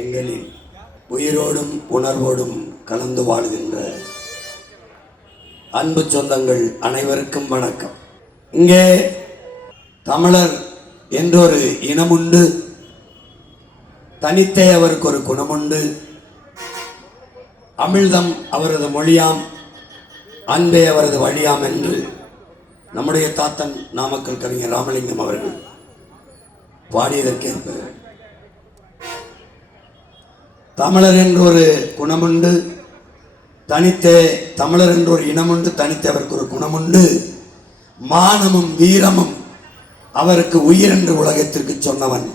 எங்களில் உயிரோடும் உணர்வோடும் கலந்து வாழ்கின்ற அன்பு சொந்தங்கள் அனைவருக்கும் வணக்கம். இங்கே தமிழர் என்றொரு இனமுண்டு, தனித்தே அவருக்கு ஒரு குணமுண்டு. அமிழ்தம் அவரது மொழியாம், அன்பே அவரது வழியாம் என்று நம்முடைய தாத்தன் நாமக்கல் கவிஞர் ராமலிங்கம் அவர்கள் பாடியதற்கேற்ப தமிழர் என்ற ஒரு குணமுண்டு, தனித்தே தமிழர் என்ற ஒரு இனமுண்டு, தனித்தே அவருக்கு ஒரு குணமுண்டு. மானமும் வீரமும் அவருக்கு உயிர் என்று உலகத்திற்கு சொன்னவன்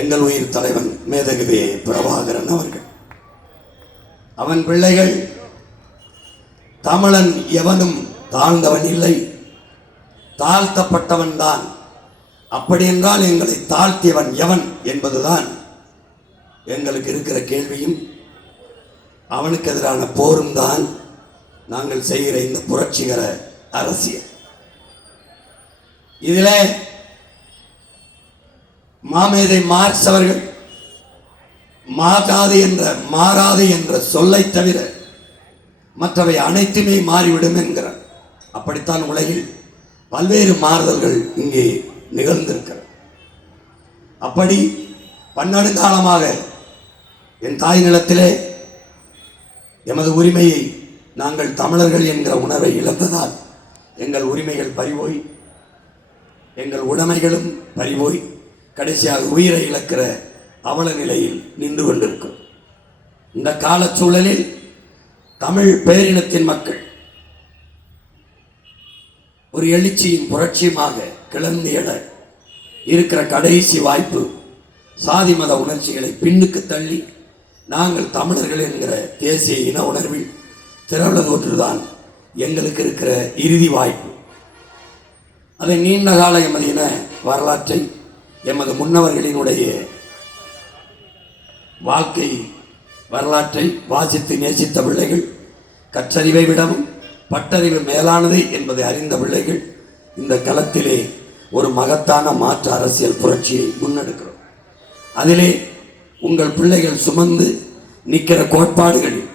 எங்கள் உயிர் தலைவன் மேதகுவே பிரபாகரன் அவர்கள். அவன் பிள்ளைகள் தமிழன் எவனும் தாழ்ந்தவன் இல்லை, தாழ்த்தப்பட்டவன் தான். அப்படி என்றால் எங்களை தாழ்த்தியவன் எவன் என்பதுதான் எங்களுக்கு இருக்கிற கேள்வியும் அவனுக்கு எதிரான போரும் தான் நாங்கள் செய்கிற இந்த புரட்சிகர அரசியல். இதில் மாமேதை மார்க்ஸ் அவர்கள் மாறாது என்ற சொல்லை தவிர மற்றவை அனைத்துமே மாறிவிடும் என்கிறார். அப்படித்தான் உலகில் பல்வேறு மாறுதல்கள் இங்கே நிகழ்ந்திருக்கிறது. அப்படி பன்னெடுங்காலமாக என் தாய் நிலத்திலே எமது உரிமையை நாங்கள் தமிழர்கள் என்கிற உணர்வை இழந்ததால் எங்கள் உரிமைகள் பறிபோய், எங்கள் உடைமைகளும் பறிபோய், கடைசியாக உயிரை இழக்கிற அவல நிலையில் நின்று கொண்டிருக்கும் இந்த கால சூழலில் தமிழ் பேரினத்தின் மக்கள் ஒரு எழுச்சியும் புரட்சியுமாக கிளர்ந்து எழ இருக்கிற கடைசி வாய்ப்பு சாதி மத உணர்ச்சிகளை பின்னுக்கு தள்ளி நாங்கள் தமிழர்கள் என்கிற தேசிய இன உணர்வில் திரளுவது ஒன்றுதான் எங்களுக்கு இருக்கிற இறுதி வாய்ப்பு. அதை நீண்ட கால எமது இன வரலாற்றை, எமது முன்னவர்களினுடைய வாழ்க்கை வரலாற்றை வாசித்து நேசித்த பிள்ளைகள், கற்றறிவை விடவும் பட்டறிவு மேலானது என்பதை அறிந்த பிள்ளைகள் இந்த களத்திலே ஒரு மகத்தான மாற்று அரசியல் புரட்சியை முன்னெடுக்கிறோம். அதிலே உங்கள் பிள்ளைகள் சுமந்து நிற்கிற கோட்பாடுகளில்,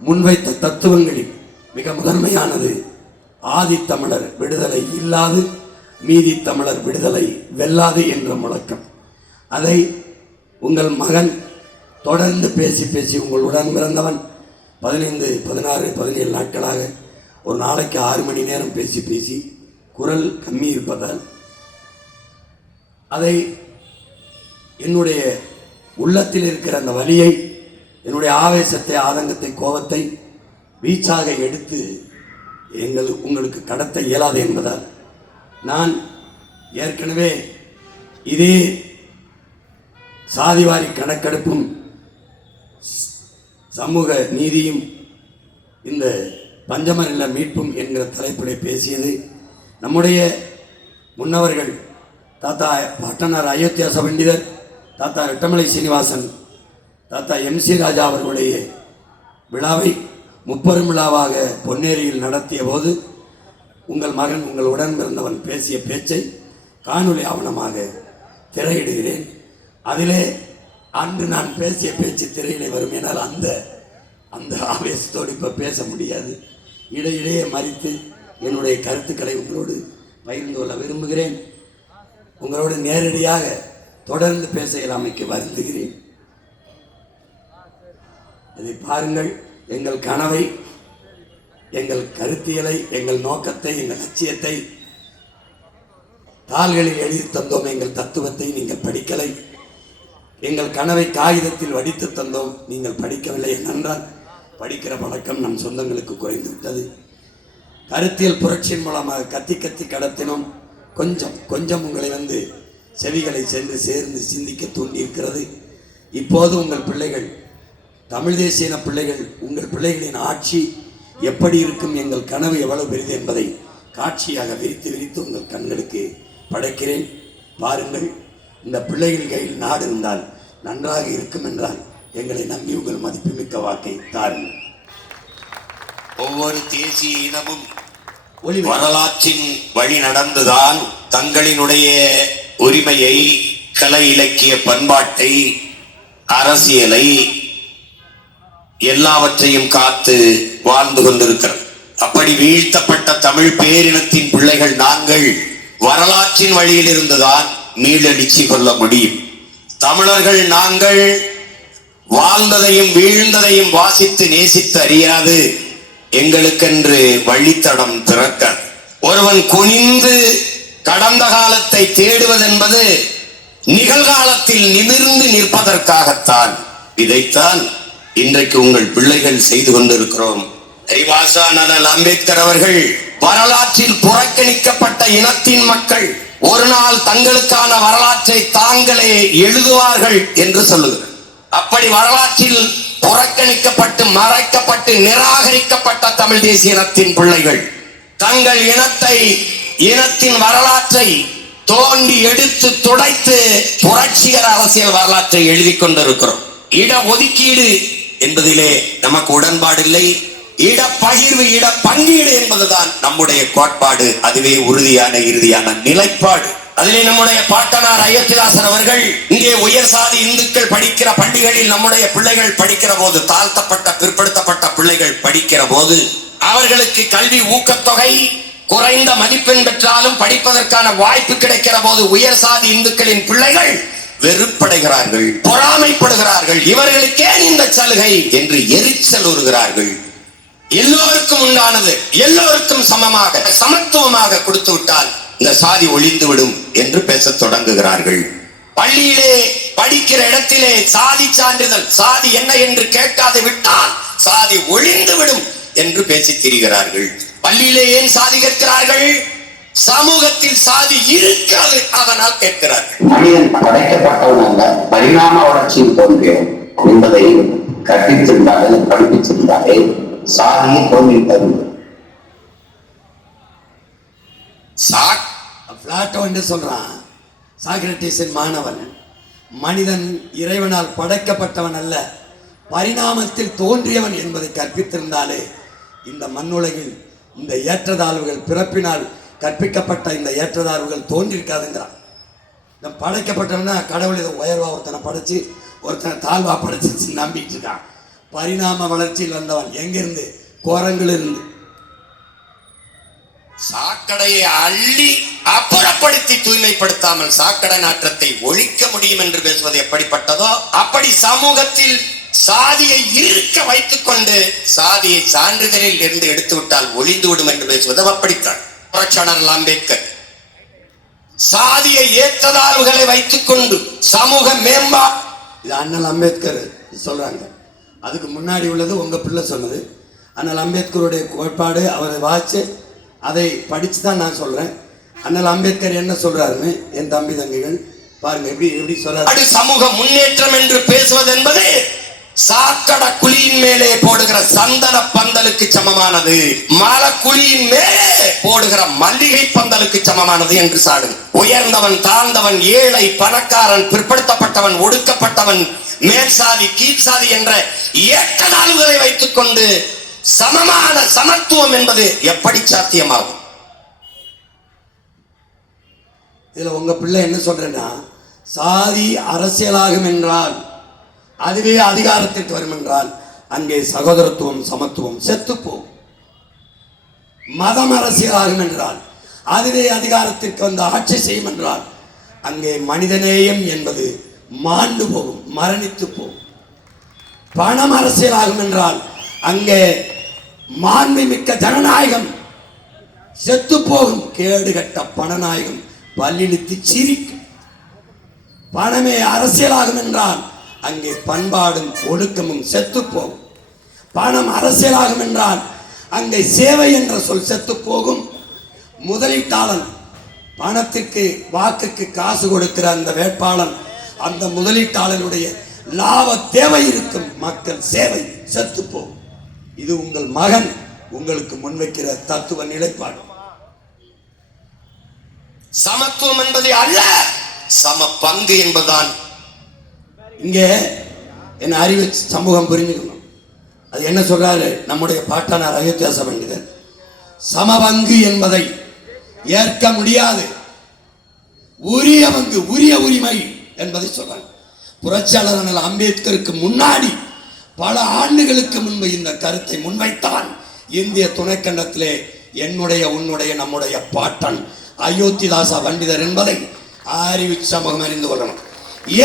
முன்வைத்த தத்துவங்களில் மிக முதன்மையானது ஆதித்தமிழர் விடுதலை இல்லாது மீதி தமிழர் விடுதலை வெல்லாது என்ற முழக்கம். அதை உங்கள் மகன் தொடர்ந்து பேசி பேசி, உங்களுடன் பிறந்தவன் 15, 16, 17 நாட்களாக ஒரு நாளைக்கு 6 மணி நேரம் பேசி பேசி குரல் கம்மி இருப்பதால் அதை என்னுடைய உள்ளத்தில் இருக்கிற அந்த வலியை, என்னுடைய ஆவேசத்தை, ஆதங்கத்தை, கோபத்தை வீச்சாக எடுத்து உங்களுக்கு கடத்த இயலாது என்பதால் நான் ஏற்கனவே இதே சாதிவாரி கணக்கெடுப்பும் சமூக நீதியும் இந்த பஞ்சமநில மீட்பும் என்கிற தலைப்பிலே பேசியது. நம்முடைய முன்னவர்கள் தாத்தா பட்டனார் அயோத்தியாச பண்டிதர், தாத்தா ரெட்டமலை சீனிவாசன், தாத்தா MC ராஜா அவர்களுடைய விழாவை முப்பெரும் விழாவாக பொன்னேரியில் நடத்திய போது உங்கள் மகன், உங்கள் உடன் பிறந்தவன் பேசிய பேச்சை காணொலி ஆவணமாக திரையிடுகிறேன். அதிலே அன்று நான் பேசிய பேச்சு திரையிலே வரும். என்னால் அந்த ஆவேசத்தோடு இப்போ பேச முடியாது. இடையிடையே மறித்து என்னுடைய கருத்துக்களை உங்களோடு பகிர்ந்து கொள்ள விரும்புகிறேன். உங்களோடு நேரடியாக தொடர்ந்து பேச இயலாமைக்கு வருந்துகிறேன். இதை பாருங்கள். எங்கள் கனவை, எங்கள் கருத்தியலை, எங்கள் நோக்கத்தை, எங்கள் லட்சியத்தை தாள்களில் எழுதி தந்தோம். எங்கள் தத்துவத்தை நீங்கள் படிக்கலை. எங்கள் கனவை காகிதத்தில் வடித்து தந்தோம், நீங்கள் படிக்கவில்லை. என்னென்றால் படிக்கிற பழக்கம் நம் சொந்தங்களுக்கு குறைந்து விட்டது. கருத்தியல் புரட்சியின் மூலமாக கத்தி கத்தி கடத்தினோம். கொஞ்சம் கொஞ்சம் உங்களை செவிகளை சென்று சேர்ந்து சிந்திக்க தூண்டியிருக்கிறது. இப்போது உங்கள் பிள்ளைகள், தமிழ் தேசிய பிள்ளைகள், உங்கள் பிள்ளைகளின் ஆட்சி எப்படி இருக்கும், எங்கள் கனவு எவ்வளவு பெரிது என்பதை காட்சியாக விரித்து விரித்து உங்கள் கண்களுக்கு படைக்கிறேன். பாருங்கள். இந்த பிள்ளைகள் கையில் நாடு இருந்தால் நன்றாக இருக்கும் என்றால் எங்களை நம்பி உங்கள் மதிப்புமிக்க வாக்கை தாருங்கள். ஒவ்வொரு தேசிய இனமும் வரலாற்றின் வழி நடந்துதான் தங்களினுடைய உரிமையை, கலை இலக்கிய பண்பாட்டை அரசியலை எல்லாவற்றையும் காத்து வாழ்ந்து கொண்டிருக்கிறது. அப்படி வீழ்த்தப்பட்ட தமிழ் பேரினத்தின் பிள்ளைகள் நாங்கள் வரலாற்றின் வழியில் இருந்துதான் மீளெழுச்சி கொள்ள முடியும். தமிழர்கள் நாங்கள் வாழ்ந்ததையும் வீழ்ந்ததையும் வாசித்து நேசித்து அறியாது எங்களுக்கென்று வழித்தடம் திறக்க ஒருவன் குனிந்து கடந்த காலத்தை தேடுவதென்பது நிகழ்காலத்தில் நிமிர்ந்து நிற்பதற்காகத்தான். இதைத்தான் இன்றைக்கு உங்கள் பிள்ளைகள் செய்து கொண்டிருக்கிறோம். அறிவாசான் அண்ணல் அம்பேத்கர் அவர்கள் வரலாற்றில் புறக்கணிக்கப்பட்ட இனத்தின் மக்கள் ஒரு நாள் தங்களுக்கான வரலாற்றை தாங்களே எழுதுவார்கள் என்று சொல்லுகிறார். அப்படி வரலாற்றில் புறக்கணிக்கப்பட்டு மறைக்கப்பட்டு நிராகரிக்கப்பட்ட தமிழ் தேசிய இனத்தின் பிள்ளைகள் தங்கள் இனத்தின் வரலாற்றை தோண்டி எடுத்து துடைத்து புரட்சிகர அரசியல் வரலாற்றை எழுதி கொண்டிருக்கிறோம். இட ஒதுக்கீடு என்பதிலே நமக்கு உடன்பாடு இல்லை. இட பகிர்வு, இட பங்கீடு என்பதுதான் நம்முடைய கோட்பாடு. அதுவே உறுதியான இறுதியான நிலைப்பாடு. அதிலே நம்முடைய பாட்டனார் அயோத்திதாசர் அவர்கள் இங்கே உயர் சாதி இந்துக்கள் படிக்கிற பள்ளிகளில் நம்முடைய பிள்ளைகள் படிக்கிற போது, தாழ்த்தப்பட்ட பிற்படுத்தப்பட்ட பிள்ளைகள் படிக்கிற போது அவர்களுக்கு கல்வி ஊக்கத்தொகை குறைந்த மதிப்பெண் பெற்றாலும் படிப்பதற்கான வாய்ப்பு கிடைக்கிற போது உயர் சாதி இந்துக்களின் பிள்ளைகள் வெறுப்படைகிறார்கள், பொறாமைப்படுகிறார்கள். இவர்களுக்கே இந்த சலுகை என்று எரிச்சல் உறுகிறார்கள். எல்லோருக்கும் உண்டானது எல்லோருக்கும் சமமாக சமத்துவமாக கொடுத்து விட்டால் இந்த சாதி ஒழிந்துவிடும் என்று பேசத் தொடங்குகிறார்கள். பள்ளியிலே படிக்கிற இடத்திலே சாதி சான்றிதழ், சாதி என்ன என்று கேட்காது விட்டால் சாதி ஒழிந்துவிடும் என்று பேசி திரிகிறார்கள். பள்ளியிலே ஏன் சாதி கேட்கிறார்கள்? சமூகத்தில் சாதி இருக்கிறது, அதனால் கேட்கிறார்கள். மனிதன் படைக்கப்பட்டவன் அல்ல, பரிணாம வளர்ச்சியில் தோன்றியவன் என்பதை கற்பித்திருந்தாலே படிப்பிச்சிருந்தாலே சாதியை தோன்றிவிட்டது. பிளாட்டோ என்று சொல்றான். சாக்ரட்டிஸின் மாணவன், மனிதன் இறைவனால் படைக்கப்பட்டவன் அல்ல, பரிணாமத்தில் தோன்றியவன் என்பதை கற்பித்திருந்தாலே இந்த மண்ணுலகில் இந்த ஏற்றத்தாழ்வுகள், பிறப்பினால் கற்பிக்கப்பட்ட இந்த ஏற்றத்தாழ்வுகள் தோன்றிருக்காதுங்கிறான். இந்த படைக்கப்பட்டவன் தான் கடவுள் இதை உயர்வா ஒருத்தனை படைச்சு ஒருத்தனை தாழ்வா படைச்சு நம்பிட்டு இருக்கான். பரிணாம வளர்ச்சியில் வந்தவன் எங்கிருந்து? குரங்கிலிருந்து. சாக்கடையை அள்ளி அப்புறப்படுத்தி தூய்மைப்படுத்தாமல் சாக்கடை நாற்றத்தை ஒழிக்க முடியும் என்று பேசுவது எப்படிப்பட்டதோ அப்படி சமூகத்தில் சாதியை இருக்க வைத்துக் கொண்டு சாதியை சான்றிதழில் இருந்து எடுத்து விட்டால் ஒளிந்துவிடும் என்று பேசுவது அப்படித்தான். புரட்சியாளர் அம்பேத்கர் சாதியை ஏற்றதாழ்வுகளை வைத்துக் கொண்டு சமூக மேம்பாடு, இது அண்ணல் அம்பேத்கர் சொல்றாங்க. அதுக்கு முன்னாடி உள்ளது உங்க பிள்ளை சொன்னது. அண்ணல் அம்பேத்கருடைய கோட்பாடு அவரை வாய்ச்சு அதை படிச்சு தான் நான் சொல்றேன். அண்ணல் அம்பேத்கர் என்ன சொல்றாருன்னு என் தம்பி தங்கைகள் பாருங்க எப்படி சொல்றாரு. சமூக முன்னேற்றம் என்று பேசுவது என்பது சாக்கட குழியின் மேலே போடுகிற சந்தன பந்தலுக்கு சமமானது, மலக்குழியின் மேலே போடுகிற மல்லிகை பந்தலுக்கு சமமானது என்று சாடு. உயர்ந்தவன் தாழ்ந்தவன், ஏழை பணக்காரன், பிற்படுத்தப்பட்டவன் ஒடுக்கப்பட்டவன், மேற்சாதி கீழ்சாதி என்ற ஏற்றதாழ்வுகளை வைத்துக் கொண்டு சமமான சமத்துவம் என்பது எப்படி சாத்தியமாகும்? இதுல உங்க பிள்ளை என்ன சொல்றேன்னா, சாதி அரசியலாகும் என்றால் அதுவே அதிகாரத்திற்கு வரும் என்றால் அங்கே சகோதரத்துவம் சமத்துவம் செத்துப்போம். மதம் அரசியலாகும் என்றால் அதுவே அதிகாரத்திற்கு வந்து ஆட்சி செய்யும் என்றால் அங்கே மனிதநேயம் என்பது மாண்டு போகும், மரணித்து போகும். பணம் அரசியலாகும் என்றால் அங்கே மாண்புமிக்க ஜனநாயகம் செத்து போகும். கேடுகட்ட பணநாயகம் பல்லிழித்து சிரிக்கும். பணமே அரசியலாகும் என்றால் அங்கே பண்பாடும் ஒழுக்கமும் செத்து போகும். பணம் அரசியலாகும் என்றால் அங்கே சேவை என்ற சொல் செத்து போகும். முதலீட்டாளன் பணத்திற்கு வாக்குக்கு காசு கொடுக்கிற அந்த வேட்பாளன், அந்த முதலீட்டாளனுடைய லாப தேவை இருக்கும், மக்கள் சேவை செத்து போகும். இது உங்கள் மகன் உங்களுக்கு முன்வைக்கிற தத்துவ நிலைப்பாடு. சமத்துவம் என்பது அல்ல, சம பங்கு என்பதுதான். இங்கே என்ன அறிவு சமூகம் புரிஞ்சுக்கணும். அது என்ன சொல்றாரு நம்முடைய பாட்டனார் அயோத்தியாச பண்டிதர்? சமபங்கு என்பதை ஏற்க முடியாது, உரிய பங்கு, உரிய உரிமை என்பதை சொல்றாங்க. புரட்சியாளர் அண்ணல் அம்பேத்கருக்கு முன்னாடி பல ஆண்டுகளுக்கு முன்பு இந்த கருத்தை முன்வைத்தான். இந்திய துணைக்கண்டத்திலே என்னுடைய உன்னுடைய நம்முடைய பாட்டன் அயோத்திதாச பண்டிதர் என்பதை அறிவு சமூகம் அறிந்து கொள்ளணும்.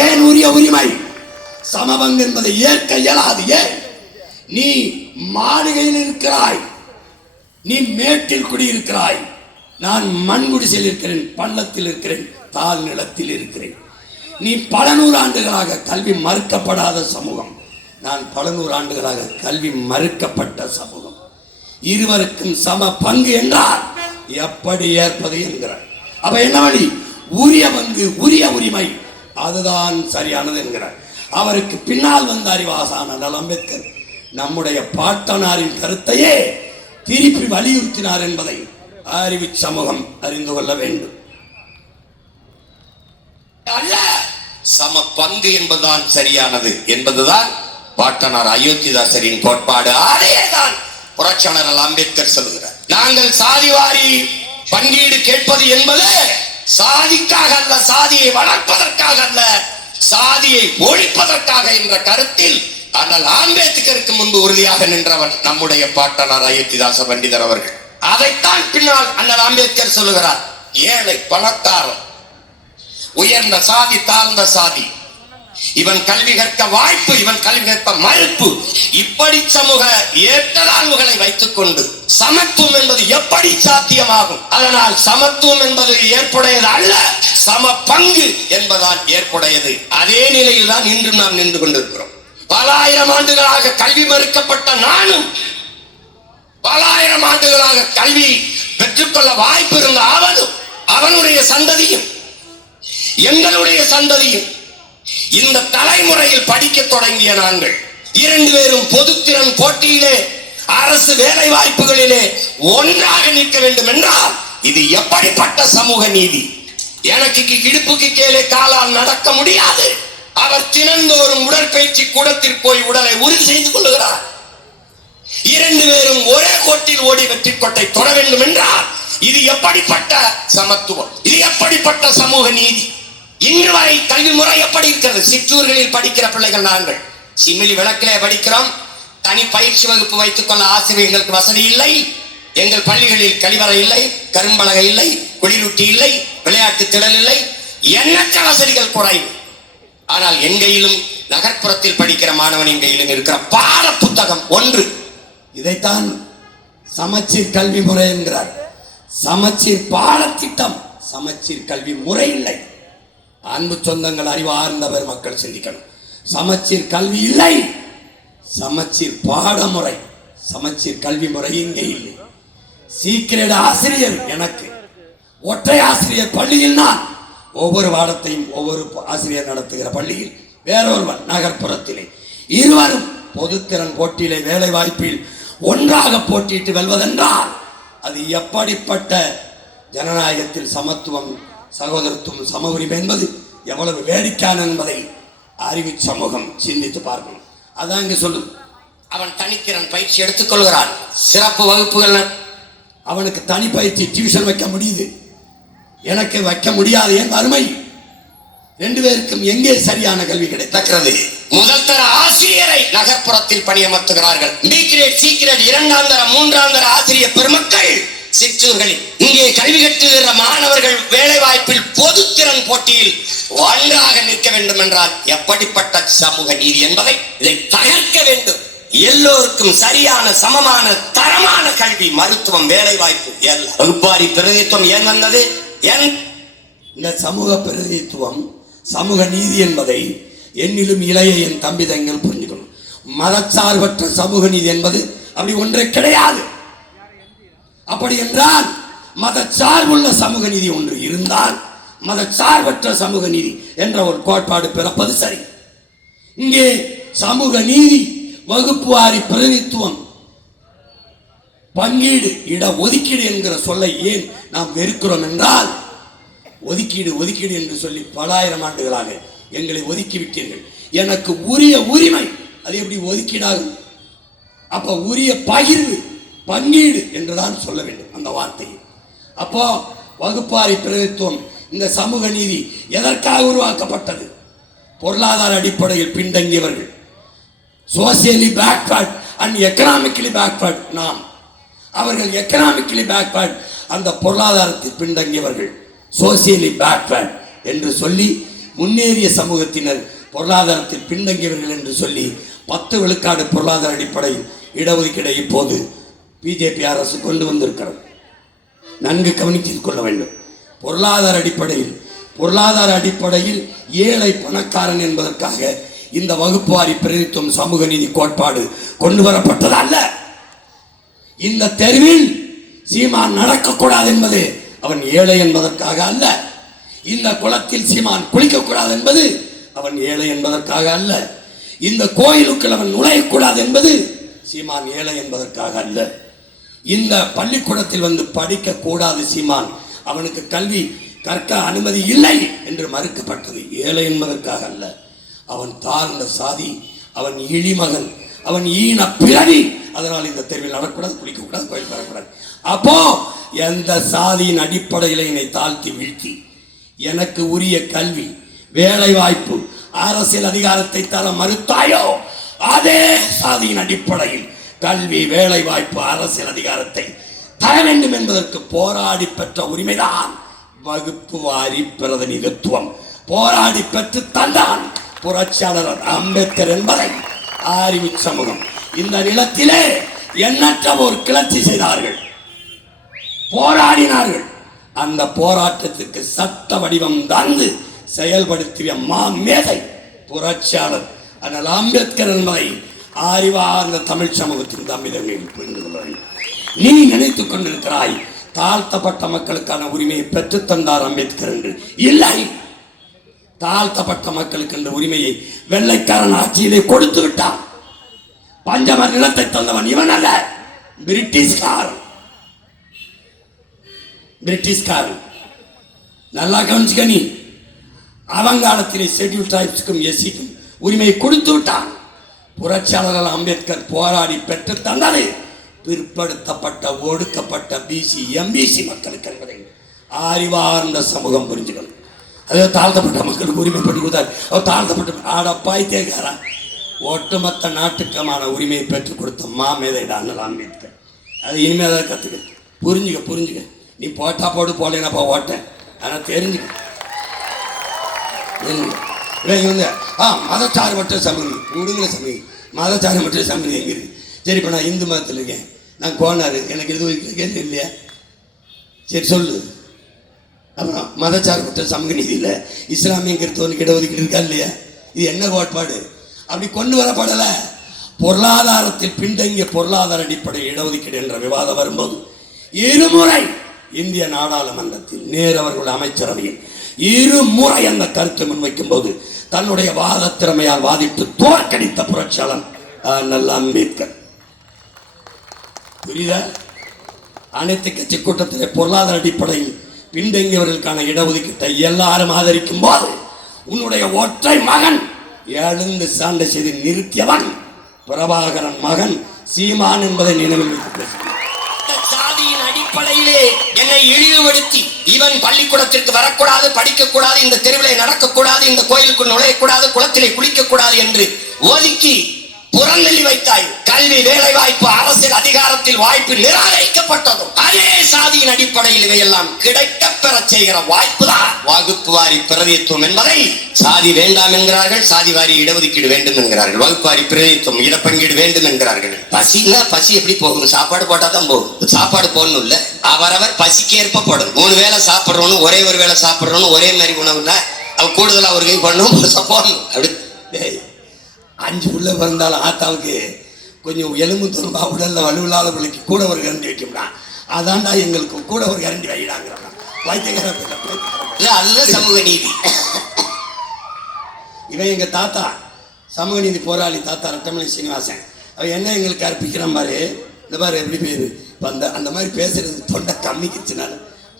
ஏன் உரிய உரிமை சமபங்கு என்பதை ஏற்க இயலாது. ஏன் நீ மாளிகையில் இருக்கிறாய், நீ மேட்டில் குடியிருக்கிறாய், நான் மண் குடிசையில் இருக்கிறேன், பள்ளத்தில் இருக்கிறேன், தாழ் நிலத்தில் இருக்கிறேன். நீ பல நூறாண்டுகளாக கல்வி மறுக்கப்படாத சமூகம், நான் பல நூறாண்டுகளாக கல்வி மறுக்கப்பட்ட சமூகம். இருவருக்கும் சம பங்கு என்றால் எப்படி ஏற்பது என்கிறார். அப்ப என்ன வழி? உரிய பங்கு, உரிய உரிமை, அதுதான் சரியானது என்கிறார். அவருக்கு பின்னால் வந்த அறிவாசான அண்ணல் அம்பேத்கர் நம்முடைய பாட்டனாரின் கருத்தையே திருப்பி வலியுறுத்தினார் என்பதை அறிவு சமூகம் அறிந்து கொள்ள வேண்டும். அல்ல, சம பங்கு என்பதுதான் சரியானது என்பதுதான் பாட்டனார் அயோத்திதாசரின் கோட்பாடு. அதையேதான் புரட்சியாளர் அம்பேத்கர் சொல்லுகிறார். நாங்கள் சாதிவாரி பங்கீடு கேட்பது என்பது சாதிக்காக அல்ல, சாதியை வளர்ப்பதற்காக அல்ல, சாதியை ஒழிப்பதற்காக என்ற கருத்தில் ஆனால் அம்பேத்கருக்கு முன்பு உறுதியாக நின்றவன் நம்முடைய பாட்டனார் அயோத்திதாச பண்டிதர் அவர்கள். அதைத்தான் பின்னால் அண்ணல் அம்பேத்கர் சொல்லுகிறார். ஏழை பணக்காரன், உயர்ந்த சாதி தாழ்ந்த சாதி, இவன் கல்வி கற்க வாய்ப்பு, இவன் கல்வி கற்க மறுப்பு, இப்படி சமூக ஏற்றத்தாழ்வுகளை வைத்துக் கொண்டு சமத்துவம் என்பது எப்படி சாத்தியமாகும்? அதனால் சமத்துவம் என்பது ஏற்புடையது அல்ல, சம பங்கு என்பதால் ஏற்புடையது. அதே நிலையில் தான் இன்று நாம் நின்று கொண்டிருக்கிறோம். பல ஆயிரம் ஆண்டுகளாக கல்வி மறுக்கப்பட்ட நானும், பல ஆயிரம் ஆண்டுகளாக கல்வி பெற்றுக்கொள்ள வாய்ப்பு இருந்த அவனும், அவனுடைய சந்ததியும், எங்களுடைய சந்ததியும், இந்த தலைமுறையில் படிக்க தொடங்கிய நாங்கள் இரண்டு பேரும் பொதுத்திறன் போட்டியிலே அரசு வேலை வாய்ப்புகளிலே ஒன்றாக நிற்க வேண்டும் என்றால் இது எப்படிப்பட்ட சமூக நீதி? எனக்கு இடுப்புக்கு கீழே காலால் நடக்க முடியாது, அவர் தினந்தோறும் உடற்பயிற்சி கூடத்தில் போய் உடலை உறுதி செய்து கொள்ளுகிறார். இரண்டு பேரும் ஒரே கோட்டில் ஓடி வெற்றி கோட்டை தொட வேண்டும் என்றால் இது எப்படிப்பட்ட சமத்துவம்? இது எப்படிப்பட்ட சமூக நீதி? இன்று வரை கல்வி முறை எப்படி இருக்கிறது? சிற்றூர்களில் படிக்கிற பிள்ளைகள் நாங்கள் சிமிலி விளக்கிலே படிக்கிறோம். தனி பயிற்சி வகுப்பு வைத்துக் கொள்ள ஆசிரியர்களுக்கு வசதி இல்லை. எங்கள் பள்ளிகளில் கழிவறை இல்லை, கரும்பலகை இல்லை, குளிரூட்டி இல்லை, விளையாட்டு திடல் இல்லை, எண்ணற்ற வசதிகள் குறைவு. ஆனால் என் கையிலும் நகர்ப்புறத்தில் படிக்கிற மாணவனின் கையிலும் இருக்கிற பாட புத்தகம் ஒன்று. இதைத்தான் சமச்சீர் கல்வி முறை என்கிறார். சமச்சீர் பாடத்திட்டம், சமச்சீர் கல்வி முறை இல்லை. அன்பு சொந்தங்கள், அறிவார்ந்தவர் மக்கள் சிந்திக்கணும். சமச்சீர் கல்வி இல்லை, சமச்சீர் பாடமுறை, சமச்சீர் கல்வி முறை இங்கே இல்லை. சீக்கிரட் ஆசிரியர் எனக்கு, ஒற்றை ஆசிரியர் பள்ளியில் நான், ஒவ்வொரு பாடத்தையும் ஒவ்வொரு ஆசிரியர் நடத்துகிற பள்ளியில் வேறொருவன் நகர்ப்புறத்திலே, இருவரும் பொதுத்திறன் போட்டியிலே வேலை வாய்ப்பில் ஒன்றாக போட்டியிட்டு வெல்வதென்றால் அது எப்படிப்பட்ட ஜனநாயகத்தில் சமத்துவம், சகோதரத்துவம், சம உரிமை என்பது எவ்வளவு வேடிக்கையான என்பதை அறிவு சமூகம் சிந்தித்து பார்க்கணும். அதான் இங்க சொல்லுது. அவன் தனித்திறன் பயிற்சி எடுத்துக் கொள்கிறான், சிறப்பு வகுப்புகள். அவனுக்கு தனி பயிற்சி டியூஷன் வைக்க முடியுது, எனக்கு வைக்க முடியாது. என் அருமை, ரெண்டு பேருக்கும் எங்கே சரியான கல்வி கிடைக்கிறது? முதல் தர ஆசிரியரை நகர்ப்புறத்தில் பணியமர்த்துகிறார்கள். பி கிரேட், சி கிரேட், இரண்டாம் தர மூன்றாம் தர ஆசிரியர் பெருமக்கள் சிற்றூர்களில். இங்கே கல்வி கற்றுகிற மாணவர்கள் வேலை வாய்ப்பில் பொதுத்திறன் போட்டியில் ஒன்றாக நிற்க வேண்டும் என்றால் எப்படிப்பட்ட சமூக நீதி என்பதை இதை தகர்க்க வேண்டும். எல்லோருக்கும் சரியான சமமான தரமான கல்வி, மருத்துவம், வேலை வாய்ப்பு, எல்லாம். வகுப்பாரி பிரதிநிதித்துவம் ஏன் வந்தது? இந்த சமூக பிரதிநிதித்துவம், சமூக நீதி என்பதை என்னிலும் இளைய என் தம்பி தங்கள் புரிஞ்சுக்கணும். மதச்சார்பற்ற சமூக நீதி என்பது அப்படி ஒன்றே கிடையாது. அப்படி என்றால் மதச்சார்புள்ள சமூக நீதி ஒன்று இருந்தால் மதச்சார்பற்ற சமூக நீதி என்ற ஒரு கோட்பாடு பிறப்பது சரி. இங்கே சமூக நீதி, வகுப்பு வாரி பிரதிநிதித்துவம், பங்கீடு, இட ஒதுக்கீடு என்கிற சொல்லை ஏன் நாம் வெறுக்கிறோம் என்றால், ஒதுக்கீடு ஒதுக்கீடு என்று சொல்லி பல ஆயிரம் ஆண்டுகளாக எங்களை ஒதுக்கிவிட்டீர்கள், எனக்கு உரிய உரிமை, அது எப்படி ஒதுக்கீடாகும்? அப்ப உரிய பகிர்வு, பங்கீடு என்றுதான் சொல்ல வேண்டும் அந்த வார்த்தையை. அப்போ வகுப்பாரி பிரதிநிதித்துவம், இந்த சமூக நீதி எதற்காக உருவாக்கப்பட்டது? பொருளாதார அடிப்படையில் பின்தங்கியவர்கள், socially backward and economically backward நாம். அவர்கள் எக்கனாமிக்கலி பேக்வர்ட், அந்த பொருளாதாரத்தில் பின்தங்கியவர்கள் சோசியலி பேக்வர்ட் என்று சொல்லி, முன்னேறிய சமூகத்தினர் பொருளாதாரத்தில் பின்தங்கியவர்கள் என்று சொல்லி 10 விழுக்காடு பொருளாதார அடிப்படையில் இடஒதுக்கீடை இப்போது பிஜேபி அரசு கொண்டு வந்திருக்கிறது. நன்கு கவனித்துக் கொள்ள வேண்டும். பொருளாதார அடிப்படையில் ஏழை பணக்காரன் என்பதற்காக இந்த வகுப்புவாரி பிரதித்துவம் சமூக நீதி கோட்பாடு கொண்டு வரப்பட்டது அல்ல. இந்த தெருவில் சீமான் நடக்கக்கூடாது என்பது அவன் ஏழை என்பதற்காக அல்ல. இந்த குளத்தில் சீமான் குளிக்கக்கூடாது என்பது அவன் ஏழை என்பதற்காக அல்ல. இந்த கோயிலுக்குள் அவன் நுழையக்கூடாது என்பது சீமான் ஏழை என்பதற்காக அல்ல. இந்த பள்ளிக்கூடத்தில் வந்து படிக்க கூடாது சீமான், அவனுக்கு கல்வி கற்க அனுமதி இல்லை என்று மறுக்கப்பட்டது ஏழை என்பதற்காக அல்ல. அவன் தாழ்ந்த சாதி, அவன் இழிமகன், அவன் ஈன பிறவி, அதனால் இந்த தெருவில் நடக்கூடாது, குளிக்கக்கூடாது, கோயில் வரக்கூடாது. அப்போ எந்த சாதியின் அடிப்படையில் என்னை தாழ்த்தி வீழ்த்தி எனக்கு உரிய கல்வி, வேலை வாய்ப்பு, அரசியல் அதிகாரத்தை தர மறுத்தாயோ, அதே சாதியின் அடிப்படையில் கல்வி, வேலை வாய்ப்பு, அரசியல் அதிகாரத்தை தர வேண்டும் என்பதற்கு போராடி பெற்ற உரிமைதான் வகுப்பு வாரி பிரதிநிதித்துவம். போராடி பெற்று தந்தான் புரட்சியாளர் அம்பேத்கர் என்பதை அறிவு சமூகம் இந்த நிலத்திலே எண்ணற்ற ஒரு கிளர்ச்சி செய்தார்கள், போராடினார்கள். அந்த போராட்டத்திற்கு சட்ட வடிவம் தந்து செயல்படுத்திய மாமேதை புரட்சியாளர் அண்ணல் அம்பேத்கர் என்பதை அறிவார்ந்த தமிழ் சமூகத்தின் தமிழர்கள் புரிந்து கொள்ள வேண்டும். நீ நினைத்துக் கொண்டிருக்கிறாய் தாழ்த்தப்பட்ட மக்களுக்கான உரிமையை பெற்றுத் தந்தார் அம்பேத்கர் என்று. இல்லை, தாழ்த்தப்பட்ட மக்களுக்கு என்ற உரிமையை வெள்ளைக்காரன் ஆட்சியிலே கொடுத்து விட்டான். பஞ்சமர் நிலத்தை தந்தவன் இவன் அல்ல, பிரிட்டிஷ்காரன். நல்லா கவனிச்சுக்க. நீ அவங்காலத்திலே ஷெட்யூல் டிரைப்ஸுக்கும் எஸ்சிக்கும் உரிமையை கொடுத்து விட்டான். புரட்சியாளர் அம்பேத்கர் போராடி பெற்று தந்தது பிற்படுத்தப்பட்ட ஒடுக்கப்பட்ட பிசி எம்பிசி மக்களுக்கு என்பதை அறிவார்ந்த சமூகம் புரிஞ்சுக்கணும். அதே தாழ்த்தப்பட்ட மக்களுக்கு உரிமை பெற்று கொடுத்தார். அவர் தாழ்த்தப்பட்ட ஆடப்பாய் தேக்காரா ஒட்டுமொத்த நாட்டுக்கமான உரிமையை பெற்றுக் கொடுத்த மாமேதைடா அண்ணல் அம்பேத்கர். அது இனிமேல் தான் கற்றுக்க. புரிஞ்சுக்க. நீ போட்டா போடு, போலேனாப்பா ஓட்டேன். ஆனால் தெரிஞ்சுக்க. வந்து மதச்சார்பற்ற சமூகம் விடுங்கள சமூகம், மதச்சார்பற்ற சமூகம் எங்கே இருக்குது? சரி, இப்போ நான் இந்து மதத்தில் இருக்கேன், நான் கோனாரு, எனக்கு இது கேள்வி இல்லையா? சரி சொல்லு. அப்புறம் மதச்சார்பற்ற சமூக நீதி இல்லை, இஸ்லாமிய கிறிஸ்தவனுக்கு இடஒதுக்கீடு இருக்கா இல்லையா? இது என்ன கோட்பாடு? அப்படி கொண்டு வரப்படலை. பொருளாதாரத்தில் பின்தங்கிய பொருளாதார அடிப்படை இடஒதுக்கீடு என்ற விவாதம் வரும்போது இருமுறை இந்திய நாடாளுமன்றத்தில் நேரு அவர்களுடைய அமைச்சரவையில் இருமுறை அந்த கருத்தை முன்வைக்கும் போது தன்னுடைய வாத திறமையால் வாதிட்டு தோற்கடித்த புரட்சியாளர் அண்ணல் அம்பேத்கர். புரியுதா? அனைத்து கட்சி கூட்டத்திலே பொருளாதார அடிப்படையில் பின்தங்கியவர்களுக்கான இடஒதுக்கீட்டை எல்லாரும் ஆதரிக்கும் போது உன்னுடைய ஒற்றை மகன் எழுந்து சாண்டை செய்து நிறுத்தியவன் பிரபாகரன் மகன் சீமான் என்பதை நினைவில் வைத்து பேசுகிறார். சாதியின் அடிப்படையிலே என்னை இழிவுபடுத்தி இவன் பள்ளிக்கூடத்திற்கு வரக்கூடாது, படிக்கக்கூடாது, இந்த தெருவிலே நடக்கக்கூடாது, இந்த கோயிலுக்குள் நுழையக்கூடாது, குளத்திலே குளிக்கக்கூடாது என்று ஒதுக்கி புறந்தள்ளி வைத்தாய். கல்வி, வேலை வாய்ப்பு, அரசியல் அதிகாரத்தில் வாய்ப்பு நிராகரிக்கப்பட்டதும் அதே சாதியின் அடிப்படையில் இவையெல்லாம் கிடைக்கப்பெற செய்கிற வாய்ப்பு தான் வகுப்பு வாரி பிரதிநிதித்துவம் என்பதை சாதி வேண்டாம் என்கிறார்கள், சாதி வாரி இடஒதுக்கீடு வேண்டும் என்கிறார்கள், வகுப்பு வாரி பிரதிநிதித்துவம் இடப்பங்கீடு வேண்டும் என்கிறார்கள். பசி எப்படி போகும்? சாப்பாடு போட்டா தான் போகும். சாப்பாடு போடணும் இல்ல, அவரவர் பசிக்கு ஏற்ப போடணும். 3 வேளை சாப்பிட்றோன்னு ஒரே ஒரு வேளை சாப்பிட்றோன்னு ஒரே மாதிரி உணவுல அவன் கூடுதலா ஒரு கை பண்ணணும், போடணும். அப்படி 5 பிள்ளை பிறந்தாலும் ஆத்தாவுக்கு கொஞ்சம் எலும்பு துரும்பா உடல்ல வலுவில்லாத பிள்ளைக்கு கூட ஒரு கரண்டி வைக்கும்டா. அதான்டா எங்களுக்கு கூட ஒரு கரண்டி வைக்கிறாங்கிறான். வைத்தியக்கார அதுதான் சமூக நீதி. இவன் எங்க தாத்தா சமூக நீதி போராளி தாத்தா ரட்டமணி சீனிவாசன். அவன் என்ன எங்களுக்கு அர்ப்பிக்கிறான் பாரு. இந்த பாரு எப்படி பேரு அந்த மாதிரி பேசுறது தொண்டை கம்மிக்குச்சுனால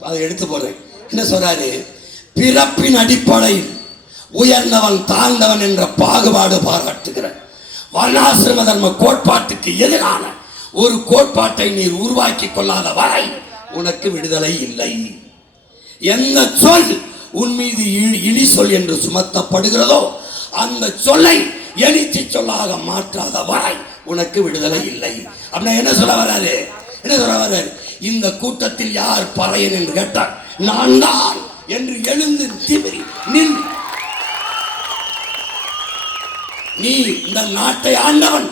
அதை எடுத்து போடுறேன். என்ன சொல்றாரு? பிறப்பின் அடிப்படையில் உயர்ந்தவன் தாழ்ந்தவன் என்ற பாகுபாடு பாராட்டுகிற வர்ணாசிரம தர்ம கோட்பாட்டுக்கு எதிரான ஒரு கோட்பாட்டை நீர் உருவாக்கி கொள்ளாத வரை உனக்கு விடுதலை இல்லை. எந்த சொல் உன் மீது இழி சொல் என்று சுமத்தப்படுகிறதோ அந்த சொல்லை எழுச்சி சொல்லாக மாற்றாத வரை உனக்கு விடுதலை இல்லை. அப்படின்னா என்ன சொல்ல வராது? என்ன சொல்ல வராது? இந்த கூட்டத்தில் யார் பறையன் என்று கேட்டார், நான் தான் என்று எழுந்து திமிரி நின். நீ இந்த நாட்டை ஆண்டவன்,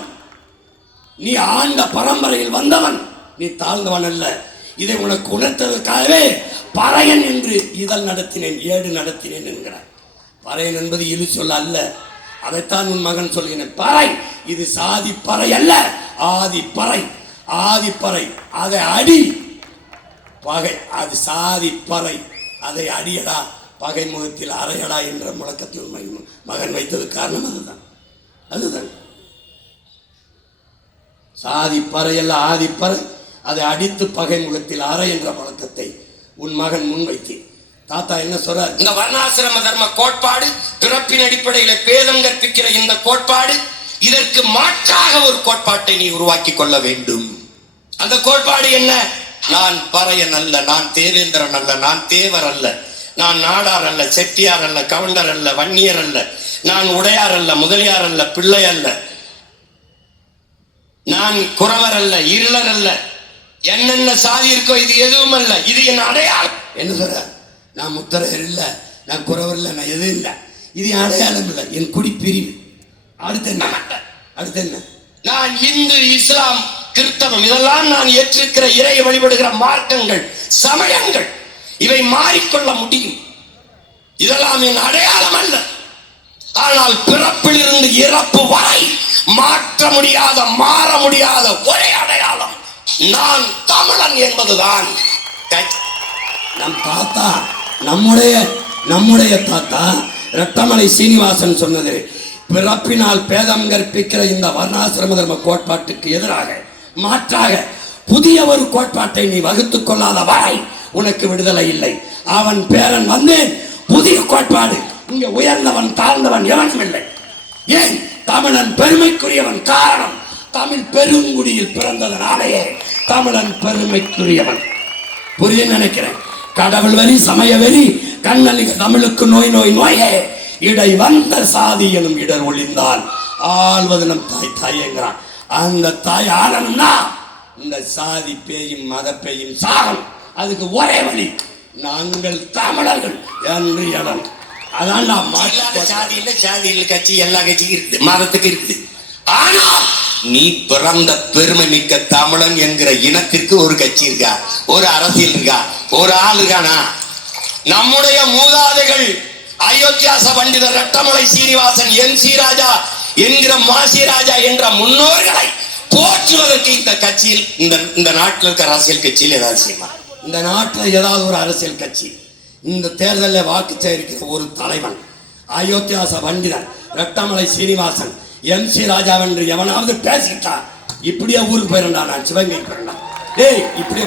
நீ ஆண்ட பரம்பரையில் வந்தவன், நீ தாழ்ந்தவன் அல்ல. இதை உனக்கு உணர்த்ததற்காகவே பறையன் என்று இதழ் நடத்தினேன், ஏடு நடத்தினேன் என்கிறார். பறையன் என்பது இழு சொல்ல அல்ல, அதைத்தான் உன் மகன் சொல்கிறேன். பறை இது சாதி பறை அல்ல, ஆதி பறை. ஆதி பறை அதை அடி பகை, அது சாதி பறை, அதை அடியடா பகை முகத்தில் அறையடா என்ற முழக்கத்தில் மகன் வைத்தது காரணம் அதுதான். அதுதான் சாதி பறை அல்ல, ஆதி பறை, அதை அடித்து பகை முகத்தில் அறை என்ற முழக்கத்தை உன் மகன் முன்வைத்தேன். தாத்தா என்ன சொல்றார்? இந்த வர்ணாசிரம தர்ம கோட்பாடு, பிறப்பின் அடிப்படையில பேதம் கற்பிக்கிற இந்த கோட்பாடு, இதற்கு மாற்றாக ஒரு கோட்பாட்டை நீ உருவாக்கி கொள்ள வேண்டும். அந்த கோட்பாடு என்ன? நான் பறையன் அல்ல, நான் தேவேந்திரன் அல்ல, நான் தேவர் அல்ல, நான் நாடார் அல்ல, செட்டியார் அல்ல, கவுண்டர் அல்ல, வன்னியர் அல்ல, நான் உடையார் அல்ல, முதலியார் அல்ல, பிள்ளை அல்ல, நான் குறவர் அல்ல, இருளர் அல்ல, என்னென்ன சாதி இருக்கோ இது எதுவும் அல்ல, இது என் அடையாளம். என்ன சொல்ற? நான் முத்தரையர் இல்லை, நான் குறவர் இல்லை, நான் எதுவும் இல்லை, இது என் அடையாளம் இல்லை, என் குடி பிரிவு. அடுத்து என்ன? அடுத்து என்ன? நான் இந்து, இஸ்லாம், கிறிஸ்தவம் இதெல்லாம் நான் ஏற்றிருக்கிற இறையை வழிபடுகிற மார்க்கங்கள், சமயங்கள், இவை மாறிக்கொள்ள முடியும். இதெல்லாம் என் அடையாளம் அல்ல. ஆனால் பிறப்பிலிருந்து இறப்பு வரை மாற்ற முடியாத, மாற முடியாத ஒரே அடையாளம் நான் தமிழன் என்பதுதான். நம் தாத்தா, நம்முடைய தாத்தா ரட்டமலை சீனிவாசன் சொன்னது, பிறப்பினால் பேதம் கற்பிக்கிற இந்த வர்ணாசிரம தர்ம கோட்பாட்டுக்கு எதிராக, மாற்றாக புதிய ஒரு கோட்பாட்டை நீ வகுத்துக் கொள்ளாத வரை உனக்கு விடுதலை இல்லை. அவன் பேரன் வந்தேன், புதிய கோட்பாடு. இங்க உயர்ந்தவன் தாழ்ந்தவன் எவனும் இல்லை. ஏன்? தமிழன் பெருமைக்குரியவன். காரணம், தமிழ் பெருங்குடியில் பிறந்ததனாலேயே தமிழன் பெருமைக்குரியவன். புரிய நினைக்கிறேன். கடவுள் வெறி, சமய வெறி, கண்ணலிக தமிழுக்கு நோய் நோய் நோயே, இடை வந்த சாதி எனும் இடர் ஒளிந்தால் ஆள்வது நம் தாய் தாயேங்கிறான். அந்த தாய் ஆளணும்னா இந்த சாதி பேயும் மத பேயும் சாகம். அதுக்கு ஒரே வழி, நாங்கள் தமிழர்கள் என்று இடம். அதான் சாதியில் சாதியில் கட்சி எல்லா கட்சியும் இருக்குது, மதத்துக்கு இருக்குது. ஆனால் நீ பிறந்த பெருமை மிக்க தமிழன் என்கிற இனத்திற்கு ஒரு கட்சி இருக்கா, ஒரு அரசியல் இருக்கா, ஒரு ஆள் இருக்கானா? நம்முடைய மூதாதைகள் அயோத்தியாச பண்டிதர் ரட்டமலை சீனிவாசன், MC ராஜா என்கிற மாசி ராஜா என்ற முன்னோர்களை போற்றுவதற்கு இந்த கட்சியில், இந்த நாட்டில் இருக்கிற அரசியல் கட்சியில் ஏதாவது செய்யலாம். இந்த நாட்டில் ஏதாவது ஒரு அரசியல் கட்சி, இந்த தேர்தலில் வாக்கு சேகரிக்கிற ஒரு தலைவன், அயோத்தியாச பண்டிதன் ரட்டமலை சீனிவாசன், MC ராஜா என்று எவனாவது பேசிக்கிட்டா இப்படியே ஊருக்கு போயிருந்தா, நான் சிவகங்கை போயிருந்தா, டேய் இப்படியே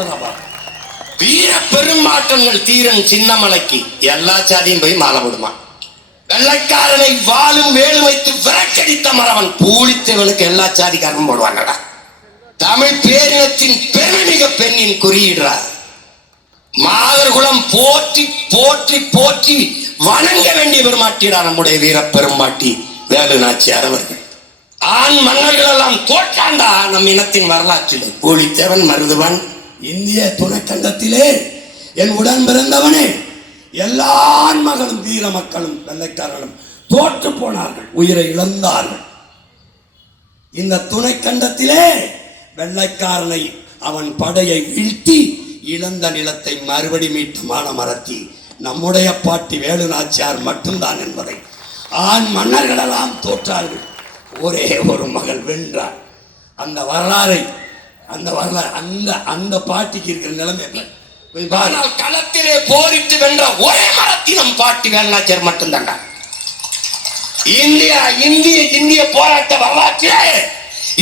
சொல்லப்பா. வீர பெருமாற்றங்கள் தீரன் சின்னமலைக்கு எல்லா சாதியும் போய் மாலை விடுமா. வெள்ளைக்காரனை வாழும் வேலு வைத்து விரக்கடித்த மரவன் பூலித்தவனுக்கு எல்லா சாதிக்காரனும் போடுவாங்கடா. தமிழ் பேரினத்தின் பெருமிக பெண்ணின் குறியிடுறார். மாதர்குலம் போற்றி போற்றி போற்றி வணங்க வேண்டிய பெருமாட்டிடா நம்முடைய வீர பெருமாட்டி வேலு நாச்சியார் அவர்கள். ஆண் மன்னர்கள் எல்லாம் தோற்றாண்டா நம் இனத்தின் வரலாற்றில். பூலித்தேவன், மருதுவன், இந்திய துணைக்கண்டத்திலே என் உடன் பிறந்தவனே, எல்லா மகளும் வீர மக்களும் வெள்ளைக்காரர்களும் தோற்று போனார்கள், உயிரை இழந்தார்கள். இந்த துணைக்கண்டத்திலே வெள்ளைக்காரனை அவன் படையை வீழ்த்தி இழந்த நிலத்தை மறுபடி மீட்ட மானமரத்தி நம்முடைய பாட்டி வேலு நாச்சியார் மட்டும்தான் என்பதை ஆண் மன்னர்களெல்லாம் தோற்றார்கள். ஒரே ஒரு மகள் வென்றார். அந்த வரலாறு அந்த பாட்டிக்கு இருக்கிற நிலைமை. களத்திலே போரிட்டு வென்ற ஒரே மரத்தினம் பாட்டி வேலுநாச்சியார் மட்டும்தான். இந்திய போராட்ட வரலாற்றிலே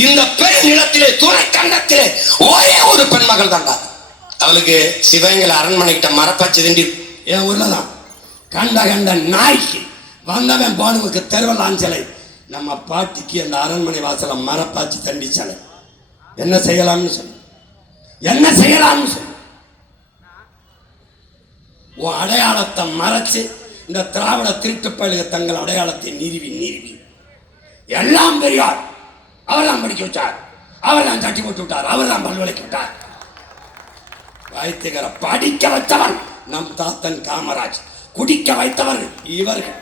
இந்த பெரும் நிலத்திலே துணை கண்டத்திலே ஒரே ஒரு பெண்மகள் தான். அவளுக்கு சிவகங்கை அரண்மனைக்கிட்ட மரப்பாச்சி திண்டி என் ஊர்ல தான் கண்ட நாய்க்கு வந்தவன் பானுவுக்கு தெருவலான் சிலை. நம்ம பாட்டிக்கு அந்த அரண்மனை வாசல மரப்பாச்சி தண்டி சிலை. என்ன செய்யலாம்னு சொல்லு, என்ன செய்யலாம்னு சொல்லு. உன் அடையாளத்தை மறைச்சு இந்த திராவிட திருட்டுப்பயலுக தங்கள் அடையாளத்தை நிறுவி எல்லாம் பெரியார், அவர் தான் படிக்க வச்சார், அவர் தான் தட்டி போட்டு விட்டார், அவர் தான் பல்வளைக்கு விட்டார். வைத்தியகரை படிக்க வைத்தவன் நம் தாத்தன் காமராஜ், குடிக்க வைத்தவர்கள் இவர்கள்.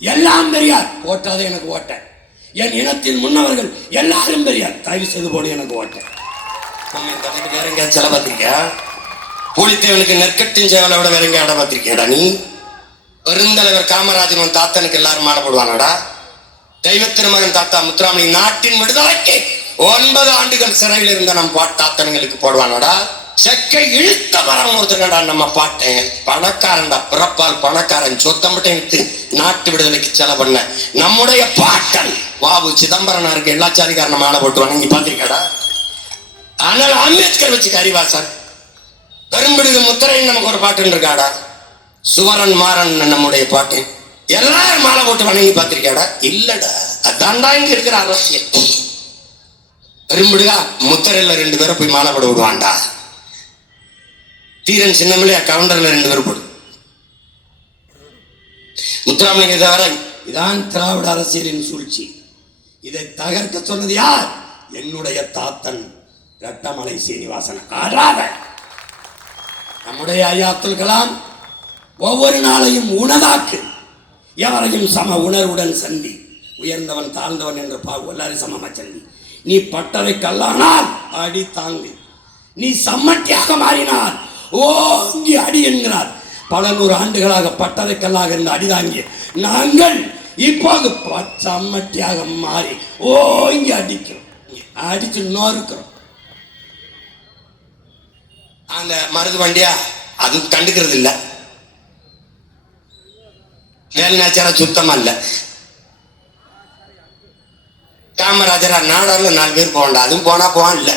எல்லாம் பெரியார், ஓட்டாதே எனக்கு ஓட்ட. என் இனத்தின் முன்னவர்கள் எல்லாரும் பெரியார், தயவு செய்து போடு எனக்கு ஓட்ட. வேற எங்கேயாவது செலவு பார்த்திருக்கியா? பூலித்தேவனுக்கு நெற்கட்டின் சேவலை விட வேற எங்கேயாவது பார்த்திருக்கியாடா நீ? பெருந்தலைவர் காமராஜன் தாத்தனுக்கு எல்லாரும் மாலை போடுவாங்கடா. தெய்வ திருமகன் தாத்தா முத்துராமலிங்க நாட்டின் விடுதலைக்கு 9 ஆண்டுகள் சிறையில் இருந்த நம் தாத்தனுங்களுக்கு போடுவாங்கடா. செக்கை இழுத்த மரம் ஒருத்தருடா நம்ம பாட்டேன். பணக்காரன்டா, பிறப்பால் பணக்காரன், சொத்தம்பட்டை எடுத்து நாட்டு விடுதலைக்கு செலவு பண்ண நம்முடைய பாட்டன் வாவு சிதம்பரனாருக்கு எல்லா சாதிக்காரன மாலை போட்டு வணங்கி பார்த்திருக்காடா. ஆனால் அம்பேத்கர் வச்சு அறிவாசன் பெரும்பிடுகு முத்திரைன்னு நமக்கு ஒரு பாட்டுன்னு இருக்காடா. சுவரன் மாறன் நம்முடைய பாட்டு எல்லாரும் மாலை போட்டு வணங்கி பார்த்திருக்காடா? இல்லடா, அதான்டா இங்க இருக்கிற அரசியல். பெரும்பிடுகா முத்திரையில 2 பேரை போய் மாலை போட விடுவான்டா. தீரன் சின்னமலையா கவுண்டர்ல 2 பேர் போடு. முத்துராமலிங்க தவிர இதான் திராவிட அரசியலின் சூழ்ச்சி. இதை தகர்க்க சொன்னது யார்? என்னுடைய தாத்தன் ரட்டமலை சீனிவாசன். நம்முடைய ஐயா அப்துல் கலாம் ஒவ்வொரு நாளையும் உணதாக்கு, எவரையும் சம உணர்வுடன் சந்தி, உயர்ந்தவன் தாழ்ந்தவன் என்ற எல்லாரும் சமமா சந்தி. நீ பட்டறை கல்லானால் அடி தாங்கு, நீ சம்மட்டியாக மாறினார் ஓங்கி அடி என்கிறார். பல 100 ஆண்டுகளாக பட்டறை கல்லாக இருந்த அடிதாங்கிய நாங்கள் இப்போது சம்மட்டியாக மாறி ஓங்கி அடிக்கிறோம், அடிச்சு நோருக்கிறோம். அந்த மருது வண்டியா அது கண்டுக்கிறது இல்ல, வேலுநாச்சியார சுத்தமா இல்ல. காமராஜரா நாடார்ல 4 பேர் போகண்டா, அதுவும் போனா போவான் இல்ல.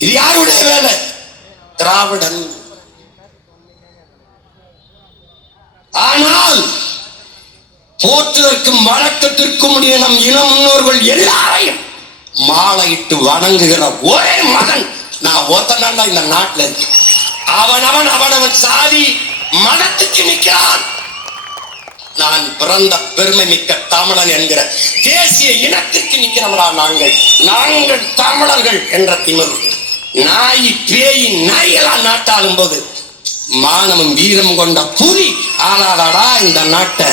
இது யாருடைய வேலை? திராவிடன். ஆனால் போற்றுவதற்கும் வழக்கத்திற்கும் உடைய நம் இன முன்னோர்கள் எல்லாரையும் மாலையிட்டு வணங்குகிற ஒரே மகன் நான் ஒருத்தனாண்டா இந்த நாட்டில் இருக்கு. அவனவன் சாதி மனத்துக்கு நிற்கிறான். நான் பிறந்த பெருமை மிக்க தமிழன் என்கிற தேசிய இனத்திற்கு நிற்கிறவரா நாங்கள் தமிழர்கள் என்ற திமிர். நாய் பேய் நாய்களா நாட்டாளும் போது மானமும் வீரம் கொண்ட புலி ஆளாதாடா இந்த நாட்டை.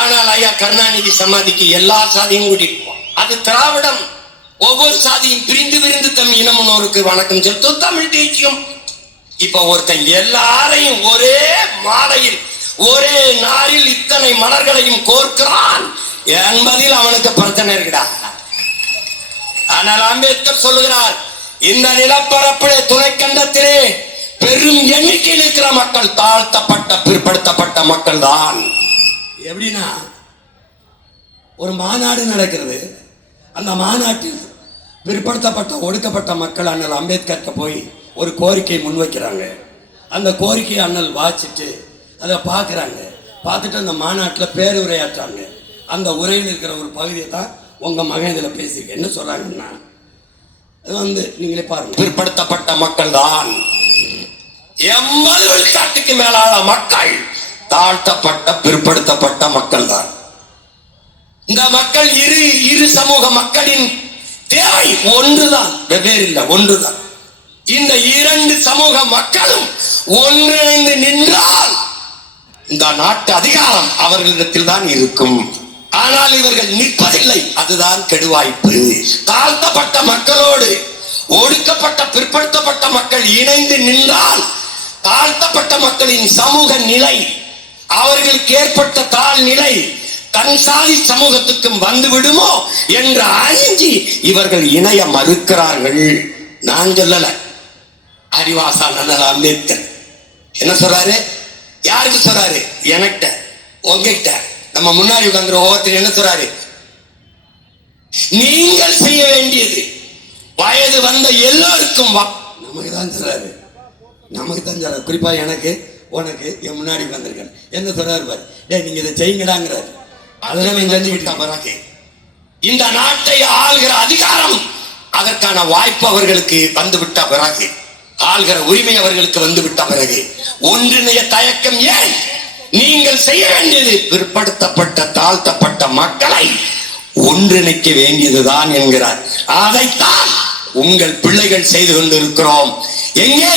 ஆனால் ஐயா கருணாநிதி சமாதிக்கு எல்லா சாதியும் கூட்டிட்டு போவோம். அது திராவிடம். ஒவ்வொரு சாதியும் பிரிந்து தம் இனமுன்னோருக்கு வணக்கம் செலுத்தும் தமிழ் தேசியம். இப்ப ஒருத்தன் எல்லாரையும் ஒரே மாலையில் ஒரே நாளில் இத்தனை மலர்களையும் கோர்க்கிறான் என்பதில் அவனுக்கு பிரச்சனை இருக்குடா. ஆனால் அம்பேத்கர் சொல்லுகிறார், இந்த நிலப்பரப்பிலே துணைக்கண்டத்திலே பெரும் எண்ணிக்கையில் இருக்கிற மக்கள் தாழ்த்தப்பட்ட பிற்படுத்தப்பட்ட மக்கள் தான். எப்படின்னா, ஒரு மாநாடு நடக்கிறது, அந்த மாநாட்டில் பிற்படுத்தப்பட்ட ஒடுக்கப்பட்ட மக்கள் அண்ணல் அம்பேத்கர்கிட்ட போய் ஒரு கோரிக்கை முன்வைக்கிறாங்க. அந்த கோரிக்கையை அண்ணல் வாசிச்சுட்டு அதை பார்க்குறாங்க. பார்த்துட்டு அந்த மாநாட்டில் பேருரையாற்றாங்க. அந்த உரையில் இருக்கிற ஒரு பகுதியை தான் உங்கள் மகன் இதில் பேசியிருக்க. என்ன சொல்கிறாங்கன்னா, அது நீங்களே பாருங்க. பிற்படுத்தப்பட்ட மக்கள் தான் 80 விழுக்காட்டுக்கு மேலான மக்கள் தாழ்த்தப்பட்ட பிற்படுத்தப்பட்ட மக்கள் தான். இந்த மக்கள் இரு சமூக மக்களின் தேவை ஒன்றுதான், வெவ்வேறு இல்லை, ஒன்றுதான். இந்த 2 சமூக மக்களும் ஒன்றிணைந்து நின்றால் இந்த நாட்டு அதிகாரம் அவர்களிடத்தில் தான் இருக்கும். ஆனால் இவர்கள் நிற்பதில்லை, அதுதான் கெடுவாய்ப்பு. தாழ்த்தப்பட்ட மக்களோடு ஒடுக்கப்பட்ட பிற்படுத்தப்பட்ட மக்கள் இணைந்து நின்றால் தாழ்த்தப்பட்ட மக்களின் சமூக நிலை, அவர்களுக்கு ஏற்பட்ட தாழ்நிலை தன் சாதி சமூகத்துக்கும் வந்து விடுமோ என்று அஞ்சி இவர்கள் இணைய மறுக்கிறார்கள். நான் சொல்லல, அறிவாசான் அம்பேத்கர் என்ன சொல்றாரு? யாருக்கு சொல்றாரு? எனக்கிட்ட, உங்ககிட்ட, நம்ம முன்னாடி உட்கார்ந்து ஒவ்வொருத்தர் என்ன சொல்றாரு? நீங்கள் செய்ய வேண்டியது வயது வந்த எல்லோருக்கும் நமக்கு தான் சொல்றாரு, நமக்கு தான் சொல்றாரு. குறிப்பா எனக்கு, உனக்கு, என் முன்னாடி உட்கார்ந்துருக்காரு. என்ன சொல்றாரு பாரு, டேய் நீங்க இதை செய்யுங்கடாங்கிறாரு. அதெல்லாம் செஞ்சுக்கிட்ட பிறகு இந்த நாட்டை ஆள்கிற அதிகாரம், அதற்கான வாய்ப்பு அவர்களுக்கு வந்துவிட்ட பிறகு ஆள்கிற உரிமை அவர்களுக்கு வந்துவிட்ட பிறகு ஒன்றிணைய தயக்கம் ஏன்? நீங்கள் செய்ய வேண்டியது பிற்படுத்தப்பட்ட தாழ்த்தப்பட்ட மக்களை ஒன்றிணைக்க வேண்டியதுதான் என்கிறார். அதைத்தான் உங்கள் பிள்ளைகள் செய்து கொண்டிருக்கிறோம். எங்கே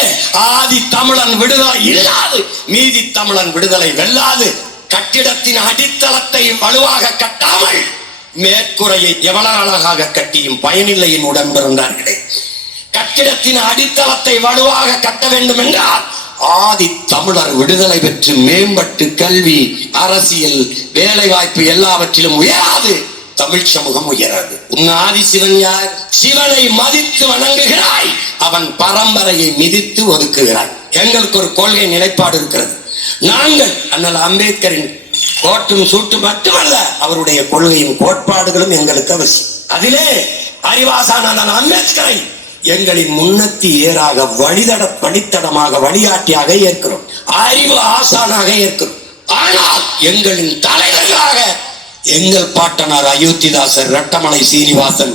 ஆதி தமிழன் விடுதலை இல்லாது மீதி தமிழன் விடுதலை வெல்லாது. கட்டிடத்தின் அடித்தளத்தை வலுவாக கட்டாமல் மேற்கூரையை எவ்வளவு அழகாக கட்டியும் பயனில்லை என் உடன் பிறந்தார்களே. கட்டிடத்தின் அடித்தளத்தை வலுவாக கட்ட வேண்டும் என்றால் ஆதி தமிழர் விடுதலை பெற்று மேம்பட்டு கல்வி, அரசியல், வேலை வாய்ப்பு எல்லாவற்றிலும் உயராது தமிழ் சமூகம் உயராது. உன் ஆதி சிவன் யார்? சிவனை மதித்து வணங்குகிறாய், அவன் பரம்பரையை மிதித்து ஒதுக்குகிறாய். எங்களுக்கு ஒரு கொள்கை நிலைப்பாடு இருக்கிறது. நாங்கள் அண்ணல் அம்பேத்கரின் கோட்டும் சூட்டு மட்டுமல்ல, அவருடைய கொள்கையும் கோட்பாடுகளும் எங்களுக்கு அவசியம். அதிலே அறிவாசான அண்ணல் அம்பேத்கரை எங்களின் முன்னத்தி ஏறாக வழித்தடமாக வழிகாட்டியாக ஏற்கிறோம், அறிவு ஆசானாக ஏற்கிறோம். ஆனால் எங்களின் தலைவர்களாக எங்கள் பாட்டனார் அயோத்திதாசர், ரட்டமலை சீனிவாசன்,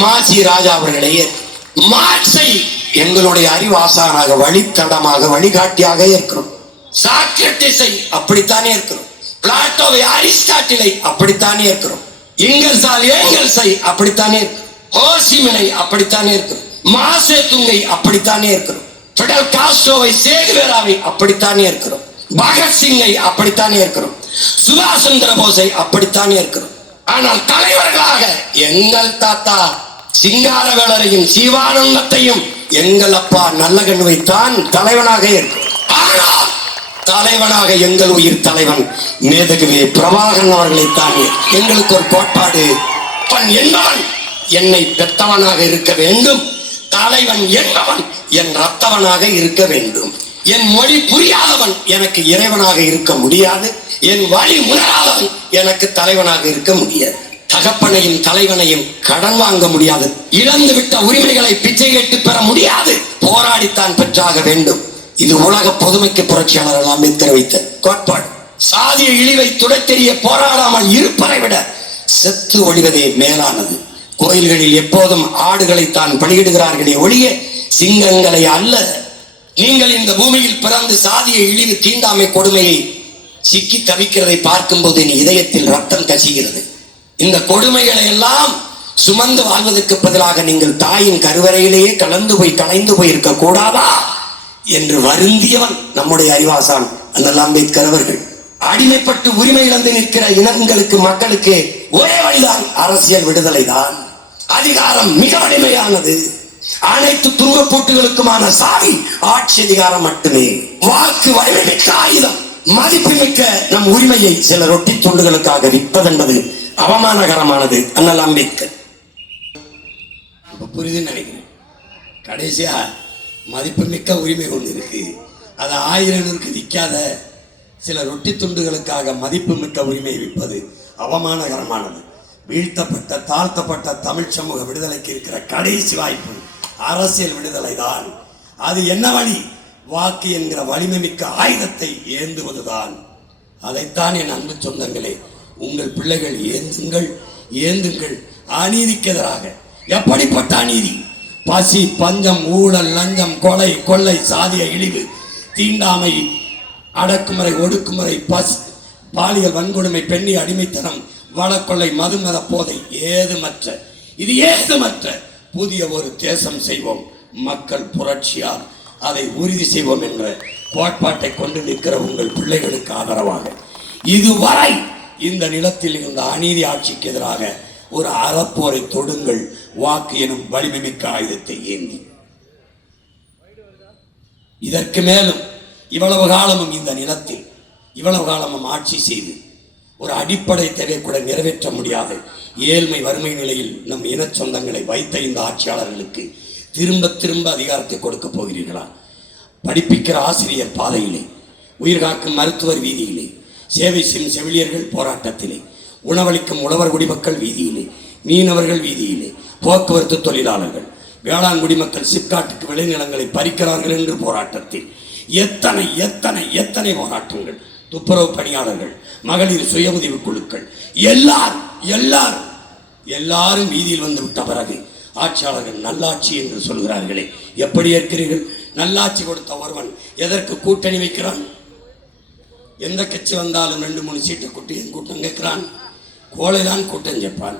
மாசி ராஜா அவர்களையே மார்க்ஸை எங்களுடைய அறிவாசானாக வழித்தடமாக வழிகாட்டியாக இருக்கிறோம். சாக்ரட்டிஸை அப்படித்தானே இருக்கிறோம், பிளாட்டோவை அரிஸ்டாட்டிலை அப்படித்தானே இருக்கிறோம், ஏங்கல்ஸை அப்படித்தானே இருக்கிறோம், ஹோசிமினை அப்படித்தானே இருக்கிறோம், மாசே துங்கை அப்படித்தானே இருக்கிறோம், பிடல் காஸ்ட்ரோவை, சேகுவேராவை அப்படித்தானே இருக்கிறோம், பகத்சிங்கை அப்படித்தானே இருக்கிறோம், சுபாஷ் சந்திர போஸை அப்படித்தானே இருக்கிறோம். ஆனால் தலைவர்களாக எங்கள் தாத்தா சிங்காரவேலரையும் சிவானந்தத்தையும் எங்கள் அப்பா நல்லகண்ணுவை தான் தலைவனாக இருக்கிறோம். ஆனால் தலைவனாக எங்கள் உயிர் தலைவன் மேதகுவே பிரபாகரன் அவர்களை தான். எங்களுக்கு ஒரு கோட்பாடு, என்பவன் என்னை பெற்றவனாக இருக்க வேண்டும், தலைவன் என்பவன் என் ரத்தவனாக இருக்க வேண்டும். என் மொழி புரியாதவன் எனக்கு இறைவனாக இருக்க முடியாது, என் வழி உணராதவன் எனக்கு தலைவனாக இருக்க முடியாது. தகப்பனையும் தலைவனையும் கடன் வாங்க முடியாது, இழந்து விட்ட உரிமைகளை பிச்சை கேட்டு பெற முடியாது, போராடித்தான் பெற்றாக வேண்டும். இது உலக பொதுமைக்கு புரட்சியாளர் அம்பேத்கர் வைத்த கோட்பாடு. சாதிய இழிவை துடைத்தெறிய போராடாமல் இருப்பதை விட செத்து ஒழிவதே மேலானது. கோயில்களில் எப்போதும் ஆடுகளைத்தான் பலியிடுகிறார்களே ஒழிய சிங்கங்களை அல்ல. நீங்கள் இந்த பூமியில் பிறந்து சாதிய இழிவு, தீண்டாமை, கொடுமையை சிக்கி தவிக்கிறதை பார்க்கும் போது என் இதயத்தில் ரத்தம் கசிகிறது. இந்த கொடுமைகளை எல்லாம் சுமந்து வாழ்வதற்கு பதிலாக நீங்கள் தாயின் கருவறையிலேயே கலந்து போய் இருக்க கூடாதா என்று வருந்தியவன் நம்முடைய அறிவாசான் அண்ணல் அம்பேத்கர் அவர்கள். அடிமைப்பட்டு உரிமை இழந்து நிற்கிற இனங்களுக்கு, மக்களுக்கு ஒரே வழிதான் அரசியல் விடுதலை தான். அதிகாரம் மிக வலிமையானது, அனைத்து துருவப்பூட்டுகளுக்குமான சாவி ஆட்சி அதிகாரம் மட்டுமே. வாக்கு வலிமை மிக்க ஆயுதம். மதிப்புமிக்க நம் உரிமையை சில ரொட்டி துண்டுகளுக்காக விற்பதென்பது அவமானகரமானது. அண்ணல் அம்பேத்கர் புரியுதுன்னு நினைக்கிறேன். கடைசியா மதிப்புமிக்க உரிமை ஒன்று இருக்கு, அதை 1000 விற்காத சில ரொட்டி துண்டுகளுக்காக மதிப்புமிக்க உரிமையை விற்பது அவமானகரமானது. வீழ்த்தப்பட்ட தாழ்த்தப்பட்ட தமிழ் சமூக விடுதலைக்கு இருக்கிற கடைசி வாய்ப்பு அரசியல் விடுதலை தான். அது என்ன வழி? வாக்கு என்கிற வலிமை மிக்க ஆயுதத்தை ஏந்துவதுதான். அதைத்தான் என் அன்பு சொந்தங்களே, உங்கள் பிள்ளைகள் ஏந்துங்கள். அநீதிக்கு எதிராக. எப்படிப்பட்ட அநீதி? பசி, பஞ்சம், ஊழல், லஞ்சம், கொலை, கொள்ளை, சாதிய இழிவு, தீண்டாமை, அடக்குமுறை, ஒடுக்குமுறை, பாலியல் வன்கொடுமை, பெண்ணி அடிமைத்தனம், வளக்கொள்ளை, மதுமத போதை, ஏதுமற்ற புதிய ஒரு தேசம் செய்வோம். மக்கள் புரட்சியால் அதை உறுதி செய்வோம் என்ற கோட்பாட்டை கொண்டு நிற்கிற உங்கள் பிள்ளைகளுக்கு ஆதரவாக இதுவரை இந்த நிலத்தில் இருந்த அநீதி ஆட்சிக்கு எதிராக ஒரு அறப்போரை தொடுங்கள். வாக்கு எனும் வலிமை மிக்க ஆயுதத்தை ஏந்தி. இதற்கு மேலும் இவ்வளவு காலமும் இந்த நிலத்தில் இவ்வளவு காலமும் ஆட்சி செய்து ஒரு அடிப்படை தேவை கூட நிறைவேற்ற முடியாத ஏழ்மை, வறுமை நிலையில் நம் இன சொந்தங்களை வைத்த இந்த ஆட்சியாளர்களுக்கு திரும்ப அதிகாரத்தை கொடுக்க போகிறீர்களா? படிப்பிக்கிற ஆசிரியர் பாதையிலே, உயிர்காக்கும் மருத்துவர் வீதியிலே, சேவை செய்யும் செவிலியர்கள் போராட்டத்திலே, உணவளிக்கும் உழவர் குடிமக்கள் வீதியிலே, மீனவர்கள் வீதியிலே, போக்குவரத்து தொழிலாளர்கள், வேளாண் குடிமக்கள் சிப்காட்டுக்கு விளைநிலங்களை பறிக்கிறார்கள் என்று போராட்டத்தில் எத்தனை போராட்டங்கள். துப்புரவு பணியாளர்கள், மகளிர் சுய உதவி குழுக்கள், எல்லாரும் வீதியில் வந்து விட்ட பிறகு ஆட்சியாளர்கள் நல்லாட்சி என்று சொல்கிறார்களே, எப்படி ஏற்கிறீர்கள்? நல்லாட்சி கொடுத்த ஒருவன் எதற்கு கூட்டணி வைக்கிறான்? எந்த கட்சி வந்தாலும் 2-3 சீட்டை கூட்டி கூட்டம் கேட்கிறான். கோழைதான் கூட்டம் சேர்ப்பான்.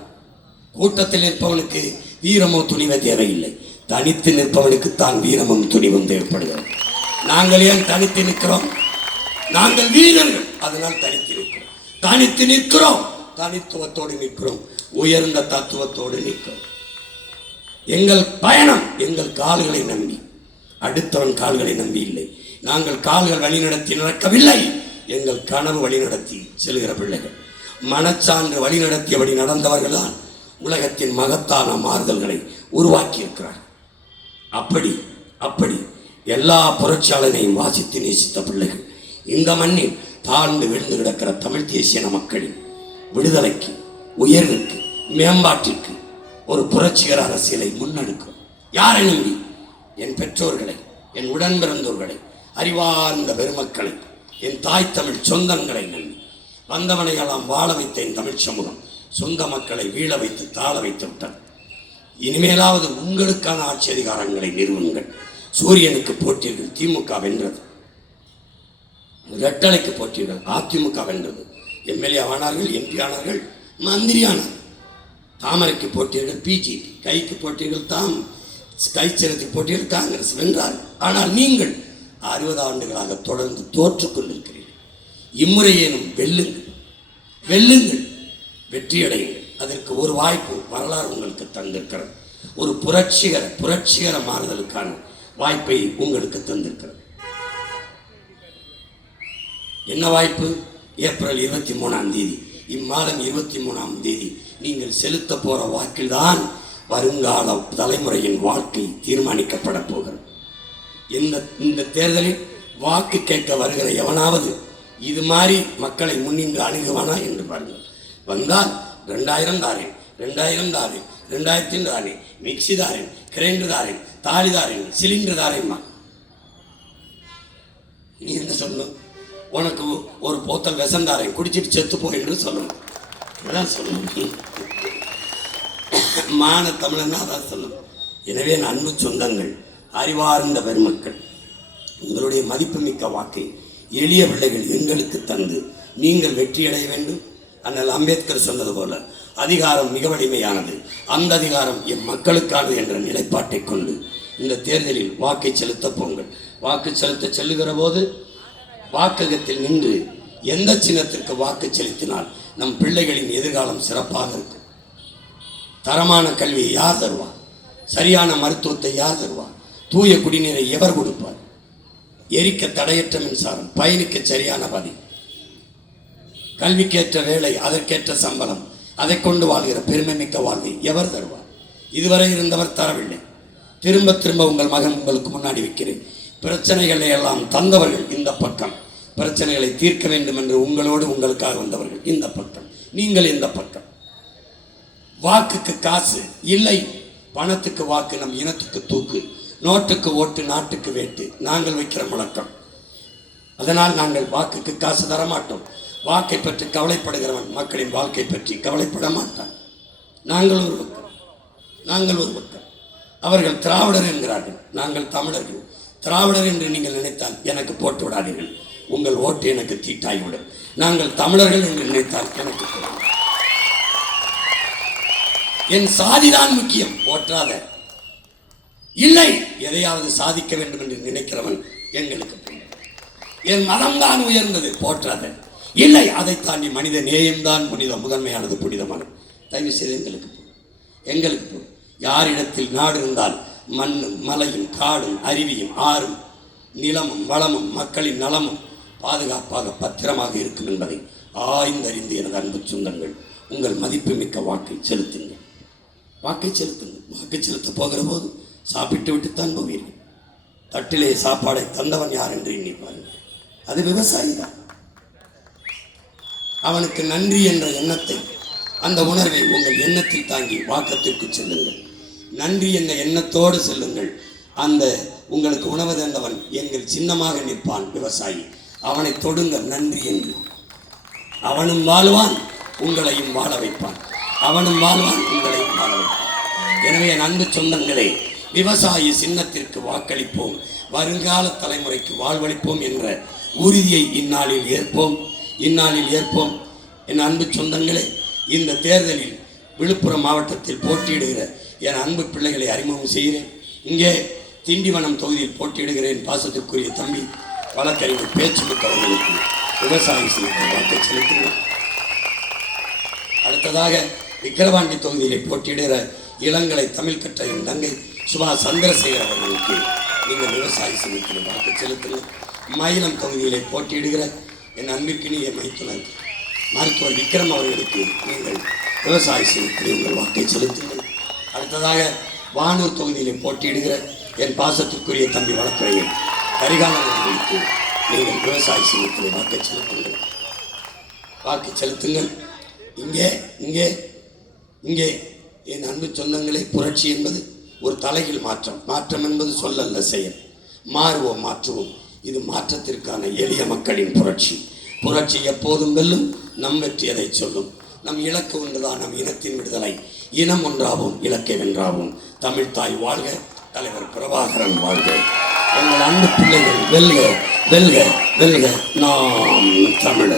கூட்டத்தில் நிற்பவனுக்கு வீரமோ துணிவோ தேவையில்லை. தனித்து நிற்பவனுக்கு தான் வீரமும் துணிவும் தேவைப்படுகிறது. நாங்கள் ஏன் தனித்து நிற்கிறோம்? நாங்கள் வீரர்கள், அதனால் தனித்து நிற்கிறோம். தனித்து நிற்கிறோம், தனித்துவத்தோடு நிற்கிறோம், உயர்ந்த தத்துவத்தோடு நிற்கிறோம். எங்கள் பயணம் எங்கள் கால்களை நம்பி, அடுத்தவன் கால்களை நம்பி இல்லை. நாங்கள் கால்கள் வழிநடத்தி நடக்கவில்லை, எங்கள் கனவு வழிநடத்தி செல்கிற பிள்ளைகள். மனச்சான்று வழிநடத்தியபடி நடந்தவர்கள் தான் உலகத்தின் மகத்தான மாறுதல்களை உருவாக்கி இருக்கிறார். அப்படி எல்லா புரட்சியாளனையும் வாசித்து நேசித்த பிள்ளைகள் இந்த மண்ணில் தாழ்ந்து விழுந்து கிடக்கிற தமிழ் தேசிய மக்களின் விடுதலைக்கு, உயர்வுக்கு, மேம்பாட்டிற்கு ஒரு புரட்சிகர அரசியலை முன்னெடுக்கும். யாரை நம்பி? என் பெற்றோர்களை, என் உடன் பிறந்தோர்களை, அறிவார்ந்த பெருமக்களை, என் தாய் தமிழ் சொந்தங்களை நம்பி வந்தவனை எல்லாம் வாழ வைத்த என் தமிழ் சமூகம் சொந்த மக்களை வீழ வைத்து தாழ வைத்து விட்டார். இனிமேலாவது உங்களுக்கான ஆட்சி அதிகாரங்களை நிறுவுங்கள். சூரியனுக்கு போட்டீர்கள், திமுக வென்றது. ரெட்டலைக்கு போட்டீர்கள், அதிமுக வென்றது. எம்எல்ஏ ஆனார்கள், எம்பி ஆனார்கள், மந்திரி ஆனார்கள். தாமரைக்கு போட்டீர்கள், பிஜேபி. கைக்கு போட்டீர்கள், கைச்சிறத்துக்கு போட்டீர்கள், காங்கிரஸ் வென்றார். ஆனால் நீங்கள் 60 ஆண்டுகளாக தொடர்ந்து தோற்றுக் கொண்டிருக்கிறீர்கள். இம்முறையேனும் வெல்லுங்கள், வெற்றியடையுங்கள். அதற்கு ஒரு வாய்ப்பு வரலாறு உங்களுக்கு தந்திருக்கிறது. ஒரு புரட்சிகர மாறுதலுக்கான வாய்ப்பை உங்களுக்கு தந்திருக்கிறது. என்ன வாய்ப்பு? ஏப்ரல் 23ஆம் தேதி, இம்மாதம் 23ஆம் தேதி நீங்கள் செலுத்த போற வாக்கில்தான் வருங்கால தலைமுறையின் வாழ்க்கை தீர்மானிக்கப்பட போகிறது. இந்த தேர்தலில் வாக்கு கேட்க வருகிற எவனாவது இது மாதிரி மக்களை முன்னின்று அணுகுவானா என்று பாருங்கள். வந்தால் 2000 தாரேன், 2000 தாரேன், 2000 தாரேன், மிக்சி தாரேன், கிரைண்டர் தாரேன், தாலி தாரேன், சிலிண்டர் தாரேன்மா. நீ என்ன சொல்லணும்? உனக்கு ஒரு போத்தல் விஷம் தாரேன், குடிச்சிட்டு செத்து போய் என்று சொல்லணும். அதான் சொல்லணும். மான தமிழன்னா அதான் சொல்லணும். எனவே அன்பு சொந்தங்கள், அறிவார்ந்த பெருமக்கள், உங்களுடைய மதிப்புமிக்க வாக்கை எளிய பிள்ளைகள் எங்களுக்கு தந்து நீங்கள் வெற்றியடைய வேண்டும். அண்ணல் அம்பேத்கர் சொன்னது போல அதிகாரம் மிக வலிமையானது, அந்த அதிகாரம் எம் மக்களுக்கானது என்ற நிலைப்பாட்டை கொண்டு இந்த தேர்தலில் வாக்கை செலுத்த போங்கள். வாக்கு செலுத்த செல்லுகிற போது வாக்ககத்தில் நின்று எந்த சின்னத்திற்கு வாக்கு செலுத்தினால் நம் பிள்ளைகளின் எதிர்காலம் சிறப்பாக இருக்கும். தரமான கல்வியை யார் தருவார்? சரியான மருத்துவத்தை யார் தருவார்? தூய குடிநீரை எவர் கொடுப்பார்? எரிக்க தடையற்ற மின்சாரம், பயணிக்க சரியான பதில், கல்விக்கேற்ற வேலை, அதற்கேற்ற சம்பளம், அதை கொண்டு வாழ்கிற பெருமை மிக்க வாழ்வை எவர் தருவார்? இதுவரை இருந்தவர் தரவில்லை. திரும்ப திரும்ப உங்கள் மகன் உங்களுக்கு முன்னாடி வைக்கிறேன். பிரச்சனைகளை எல்லாம் தந்தவர்கள் இந்த பக்கம், பிரச்சனைகளை தீர்க்க வேண்டும் என்று உங்களோடு உங்களுக்காக வந்தவர்கள் இந்த பக்கம், நீங்கள் இந்த பக்கம். வாக்குக்கு காசு இல்லை, பணத்துக்கு வாக்கு, நம் இனத்துக்கு தூக்கு, நோட்டுக்கு ஓட்டு, நாட்டுக்கு வேட்டு, நாங்கள் வைக்கிற முழக்கம். அதனால் நாங்கள் வாக்குக்கு காசு தரமாட்டோம். வாக்கை பற்றி கவலைப்படுகிறவன் மக்களின் வாழ்க்கை பற்றி கவலைப்பட மாட்டான். நாங்கள் ஒரு பக்கம். அவர்கள் திராவிடர் என்கிறார்கள், நாங்கள் தமிழர்கள். திராவிடர் என்று நீங்கள் நினைத்தால் எனக்கு போட்டு விடாதீர்கள், உங்கள் ஓட்டு எனக்கு தீட்டாகிவிடும். நாங்கள் தமிழர்கள் என்று நினைத்தால் எனக்கு என் சாதிதான் முக்கியம், போற்றாத இல்லை. எதையாவது சாதிக்க வேண்டும் என்று நினைக்கிறவன் எங்களுக்கு என் மதம்தான் உயர்ந்தது, போற்றாத இல்லை. அதை தாண்டி மனித நேயம்தான் புனிதம், முதன்மையானது, புனிதமானது. தயவு செய்து எங்களுக்கு யாரிடத்தில் நாடு இருந்தால் மண்ணும் மலையும் காடும் அருவியும் ஆறும் நிலமும் வளமும் மக்களின் நலமும் பாதுகாப்பாக பத்திரமாக இருக்கும் என்பதை ஆய்ந்தறிந்து எனது அன்பு சொந்தங்கள், உங்கள் மதிப்புமிக்க வாக்கை செலுத்துங்கள். வாக்கை செலுத்த போகிற போது சாப்பிட்டு விட்டுத்தான் போவீர்கள். தட்டிலே சாப்பாடை தந்தவன் யார் என்று எண்ணி பாருங்கள். அது விவசாயி தான். அவனுக்கு நன்றி என்ற எண்ணத்தை, அந்த உணர்வை உங்கள் எண்ணத்தில் தாங்கி வாக்கத்திற்கு செல்லுங்கள். நன்றி என்ற எண்ணத்தோடு செல்லுங்கள். அந்த உங்களுக்கு உணவு தந்தவன் எங்கள் சின்னமாக நிற்பான், விவசாயி. அவனை தொடுங்கள் நன்றி என்று. அவனும் வாழ்வான், உங்களையும் வாழ வைப்பான். அவனும் வாழ்வான், உங்களையும் வாழ வைப்பான். எனவே என் அன்பு சொந்தங்களே, விவசாய சின்னத்திற்கு வாக்களிப்போம், வருங்கால தலைமுறைக்கு வாழ்வளிப்போம் என்ற உறுதியை இந்நாளில் ஏற்போம். என் அன்பு சொந்தங்களே, இந்த தேர்தலில் விழுப்புரம் மாவட்டத்தில் போட்டியிடுகிற என் அன்பு பிள்ளைகளை அறிமுகம் செய்கிறேன். இங்கே திண்டிவனம் தொகுதியில் போட்டியிடுகிறேன் பாசத்திற்குரிய தம்பி வழக்கறிஞர் பேச்சுமுத்து அவர்களுக்கு விவசாய சின்னத்தை வாக்கு செலுத்துகிறேன். அடுத்ததாக விக்கிரவாண்டி தொகுதியிலே போட்டியிடுகிற இளங்கலை தமிழ் கற்ற என் தங்கை சுபா சந்திரசேகர் அவர்களுக்கு நீங்கள் விவசாய சின்னத்தில் வாக்கு செலுத்துங்கள். மயிலம் தொகுதியிலே போட்டியிடுகிற என் அன்பிற்கினிய மைத்துனர் மருத்துவர் விக்ரம் அவர்களுக்கு நீங்கள் விவசாய சின்னத்தில் உங்கள் வாக்கை செலுத்துங்கள். அடுத்ததாக வானூர் தொகுதியிலே போட்டியிடுகிற என் பாசத்திற்குரிய தம்பி வழக்கறிஞர் கரிகாலன் அவர்களுக்கு நீங்கள் விவசாய சின்னத்தில் வாக்கு செலுத்துங்கள். இங்கே என் அன்பு சொந்தங்களே, புரட்சி என்பது ஒரு தலைகீழ் மாற்றம் என்பது சொல்லல்ல செயல். மாற்றுவோம். இது மாற்றத்திற்கான எளிய மக்களின் புரட்சி எப்போதும் வெல்லும். நம் வெற்றி அதை சொல்லும். நம் இலக்கு ஒன்றுதான், நம் இனத்தின் விடுதலை. இனம் ஒன்றாவோம், இலக்கை வென்றாவோம். தமிழ் தாய் வாழ்க, தலைவர் பிரபாகரன் வாழ்க. எங்கள் அன்பு பிள்ளைகள் வெல்க, நாம் தமிழர்.